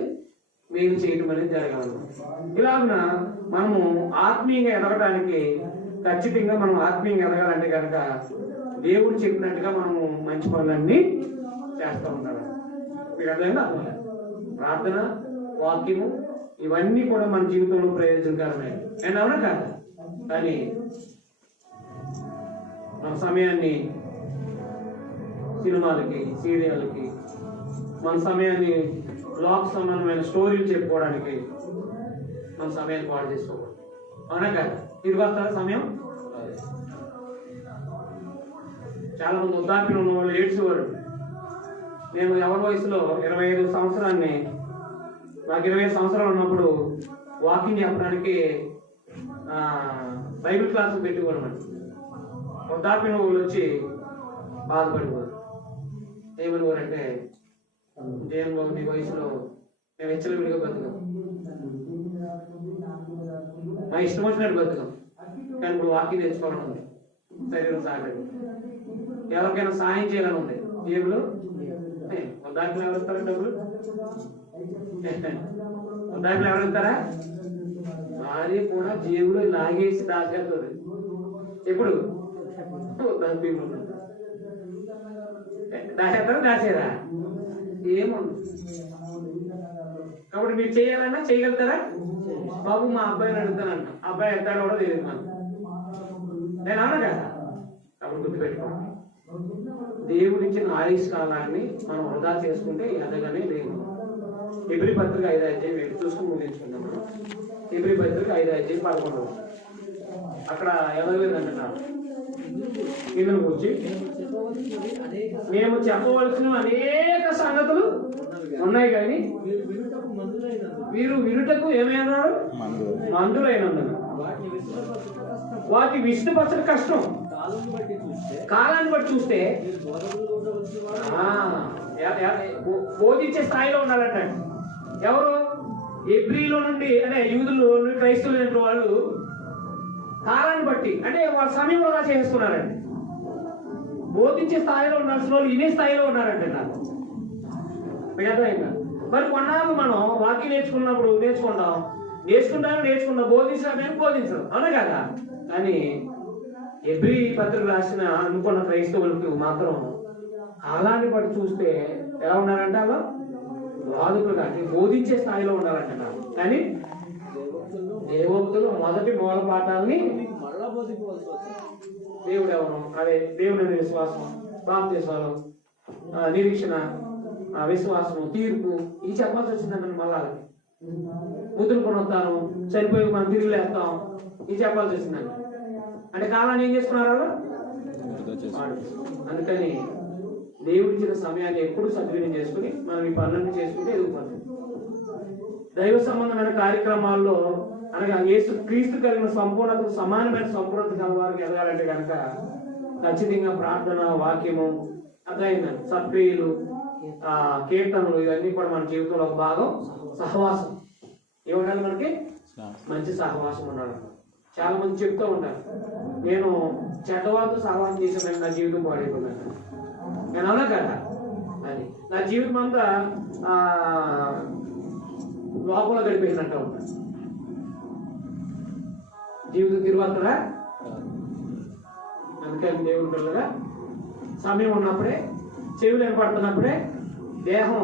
మేలు చేయడం అనేది జరగాలి. ఇలాగున మనము ఆత్మీయంగా ఎదగడానికి ఖచ్చితంగా మనం ఆత్మీయంగా ఎదగాలంటే కనుక దేవుడు చెప్పినట్టుగా మనము మంచి పనులన్నీ చేస్తూ ఉండాలి. మీకు అర్థమైందా? ప్రార్థన, వాక్యము ఇవన్నీ కూడా మన జీవితంలో ప్రయోజనకరమే. నేను అవునా కాదు? కానీ మన సమయాన్ని సినిమాలకి, సీరియల్కి, మన సమయాన్ని లోక సంబంధమైన స్టోరీలు చెప్పుకోవడానికి మన సమయాన్ని పాడు చేసుకోకూడదు. అవునా కాదు? ఇది వస్తారా సమయం? చాలా మంది వృద్ధాప్యం ఉన్న వాళ్ళు ఏడ్చేవారు. నేను ఎవరి వయసులో 25 సంవత్సరాన్ని, నాకు 25 సంవత్సరాలు ఉన్నప్పుడు వాకింగ్ చెప్పడానికి బైబిల్ క్లాసులు పెట్టుకోనమాట. వృద్ధాప్యం వాళ్ళు వచ్చి బాధపడిపోరు. ఏమనుకోరంటే, దేవుని బాబు నీ వయసులో మేము విచ్చలవిడిగా బతుకాం, మా ఇష్టం వచ్చినట్టు బతుకాం, కానీ ఇప్పుడు వాకింగ్ తెచ్చుకోవాలని ఉంది, శరీరం సాగలేదు, ఎవరికైనా సాయం చేయాలని ఉంది. జేబులు వృద్ధాప్యం ఎవరు ఇస్తారా? డబ్బులు వృద్ధాప్యం ఎవరు ఇస్తారా? భార్య కూడా జేబులో లాగేసి దాచేస్తుంది. ఎప్పుడు దాచేస్తారా? దాచేరా? ఏముంది. కాబట్టి మీరు చేయాలన్నా చేయగలుగుతారా? బాబు మా అబ్బాయిని అడుగుతానంట, అబ్బాయి ఎత్తాడో కూడా తెలియదు మనకు. నేను అన్నా కదా. కాబట్టి గుర్తుపెట్టుకోండి, దేవుడిచ్చిన ఆయుష్ కాలాన్ని మనం వృధా చేసుకుంటే ఎదగనే లేదు. ఎబ్రీ పత్రిక 5 అధ్యాయం చూసుకుని ముగించుకుందాం. మనం ఎబ్రీ పత్రిక 5 అధ్యాయం 11 అక్కడ ఎదగలేదంటున్నారు. ఇందులో గురించి మేము చెప్పవలసిన అనేక సంగతులు ఉన్నాయి, కానీ వీరు వినుటకు ఏమైనారు? మందులైనందున వాటి విష్ణుపరచడం కష్టం. కాలాన్ని బట్టి చూస్తే బోధించే స్థాయిలో ఉండాలంట. ఎవరు? ఎబ్రీలో నుండి, అంటే యూదులు, క్రైస్తవులు వాళ్ళు కాలాన్ని బట్టి, అంటే వాళ్ళ సమయం వృధా చేసుకున్నారండి. బోధించే స్థాయిలో ఉండాల్సిన వాళ్ళు ఇదే స్థాయిలో ఉన్నారంటే నాకు అర్థమైందా? మరి కొన్నాళ్ళు మనం వాక్యం నేర్చుకుంటాం, బోధించడం బోధించడం, అవునా కదా? కానీ ఎబ్రీ పత్రిక రాసిన అనుకున్న క్రైస్తవులకు మాత్రం కాలాన్ని బట్టి చూస్తే ఎలా ఉన్నారంటే అలా వాదుకులు కానీ బోధించే స్థాయిలో ఉండాలంట. కానీ దేవోక్తులు మొదటి మూల పాఠాలని దేవుడు ఎవరు? అదే దేవుని విశ్వాసం, బాప్తిస్మాలు, నిరీక్షణ, విశ్వాసము, తీర్పు ఇవి చెప్పాల్సి వచ్చిందంటే మళ్ళా ముద్దులు కొనొస్తాను, చనిపోయి మనం తిరిగి లేస్తాం, ఇవి చెప్పాల్సి వచ్చిందండి. అంటే కాలాన్ని ఏం చేసుకున్నారు? అందుకని దేవుడిచ్చిన సమయాన్ని ఎప్పుడు సద్వినియోగం చేసుకుని మనం ఈ పనులన్నీ చేసుకుంటే ఎదుగుతుంది. దైవ సంబంధమైన కార్యక్రమాల్లో అనగా యేసు క్రీస్తు కలిగిన సంపూర్ణతకు సమానమైన సంపూర్ణత కలవారికి ఎదగాలంటే కనుక ఖచ్చితంగా ప్రార్థన, వాక్యము, అదైన సత్క్రియలు, కీర్తనలు ఇవన్నీ కూడా మన జీవితంలో ఒక భాగం. సహవాసం ఏముండాలి? మనకి మంచి సహవాసం ఉండాలి. చాలా మంది చెప్తూ ఉంటారు, నేను చెడ్డవాళ్ళతో సహవాసం చేసిన నా జీవితం పాడైపోయింది. నేను అన్నా కదా, అది నా జీవితం అంతా లోపల గడిపోయిందంటూ ఉంటాను. జీవితం తిరుగుతుందా? అందుకని దేవుడి పిల్లగా సమయం ఉన్నప్పుడే, చెవులు ఏర్పడుతున్నప్పుడే, దేహం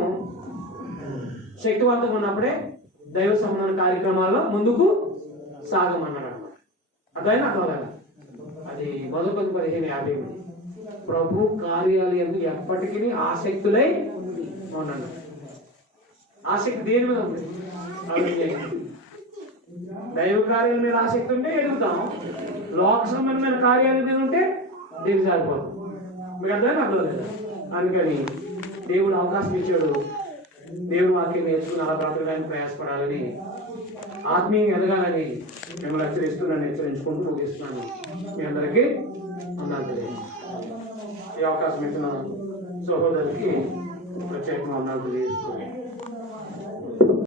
శక్తివంతంగా ఉన్నప్పుడే దైవ సంబంధ కార్యక్రమాల్లో ముందుకు సాగమన్నాడు అనమాట. అదైనా అర్థం. అది 1:15-50 ప్రభు కార్యాలయందు ఎప్పటికీ ఆసక్తులై ఉండండి. ఆసక్తి దేని మీద ఉంది? దైవ కార్యాల మీద ఆసక్తి ఉంటే ఎదుగుతాం, లోక సంబంధమైన కార్యాల మీద ఉంటే దిగజారిపోతాం. మీకు అర్థమైనా అర్థం లేదా? అందుకని దేవుడు అవకాశం ఇచ్చాడు, దేవుడు వాక్యం నేర్చుకుని అలా బ్రతకడానికి ప్రయాసపడాలని, ఆత్మీయంగా ఎదగాలని మిమ్మల్ని హెచ్చరిస్తున్నాను, హెచ్చరించుకుంటూ ముగిస్తున్నాను. మీ అందరికీ అన్నాను. ఈ అవకాశం ఇచ్చిన సహోదరికి ప్రత్యేకంగా అన్నాను తెలియజేస్తున్నాను.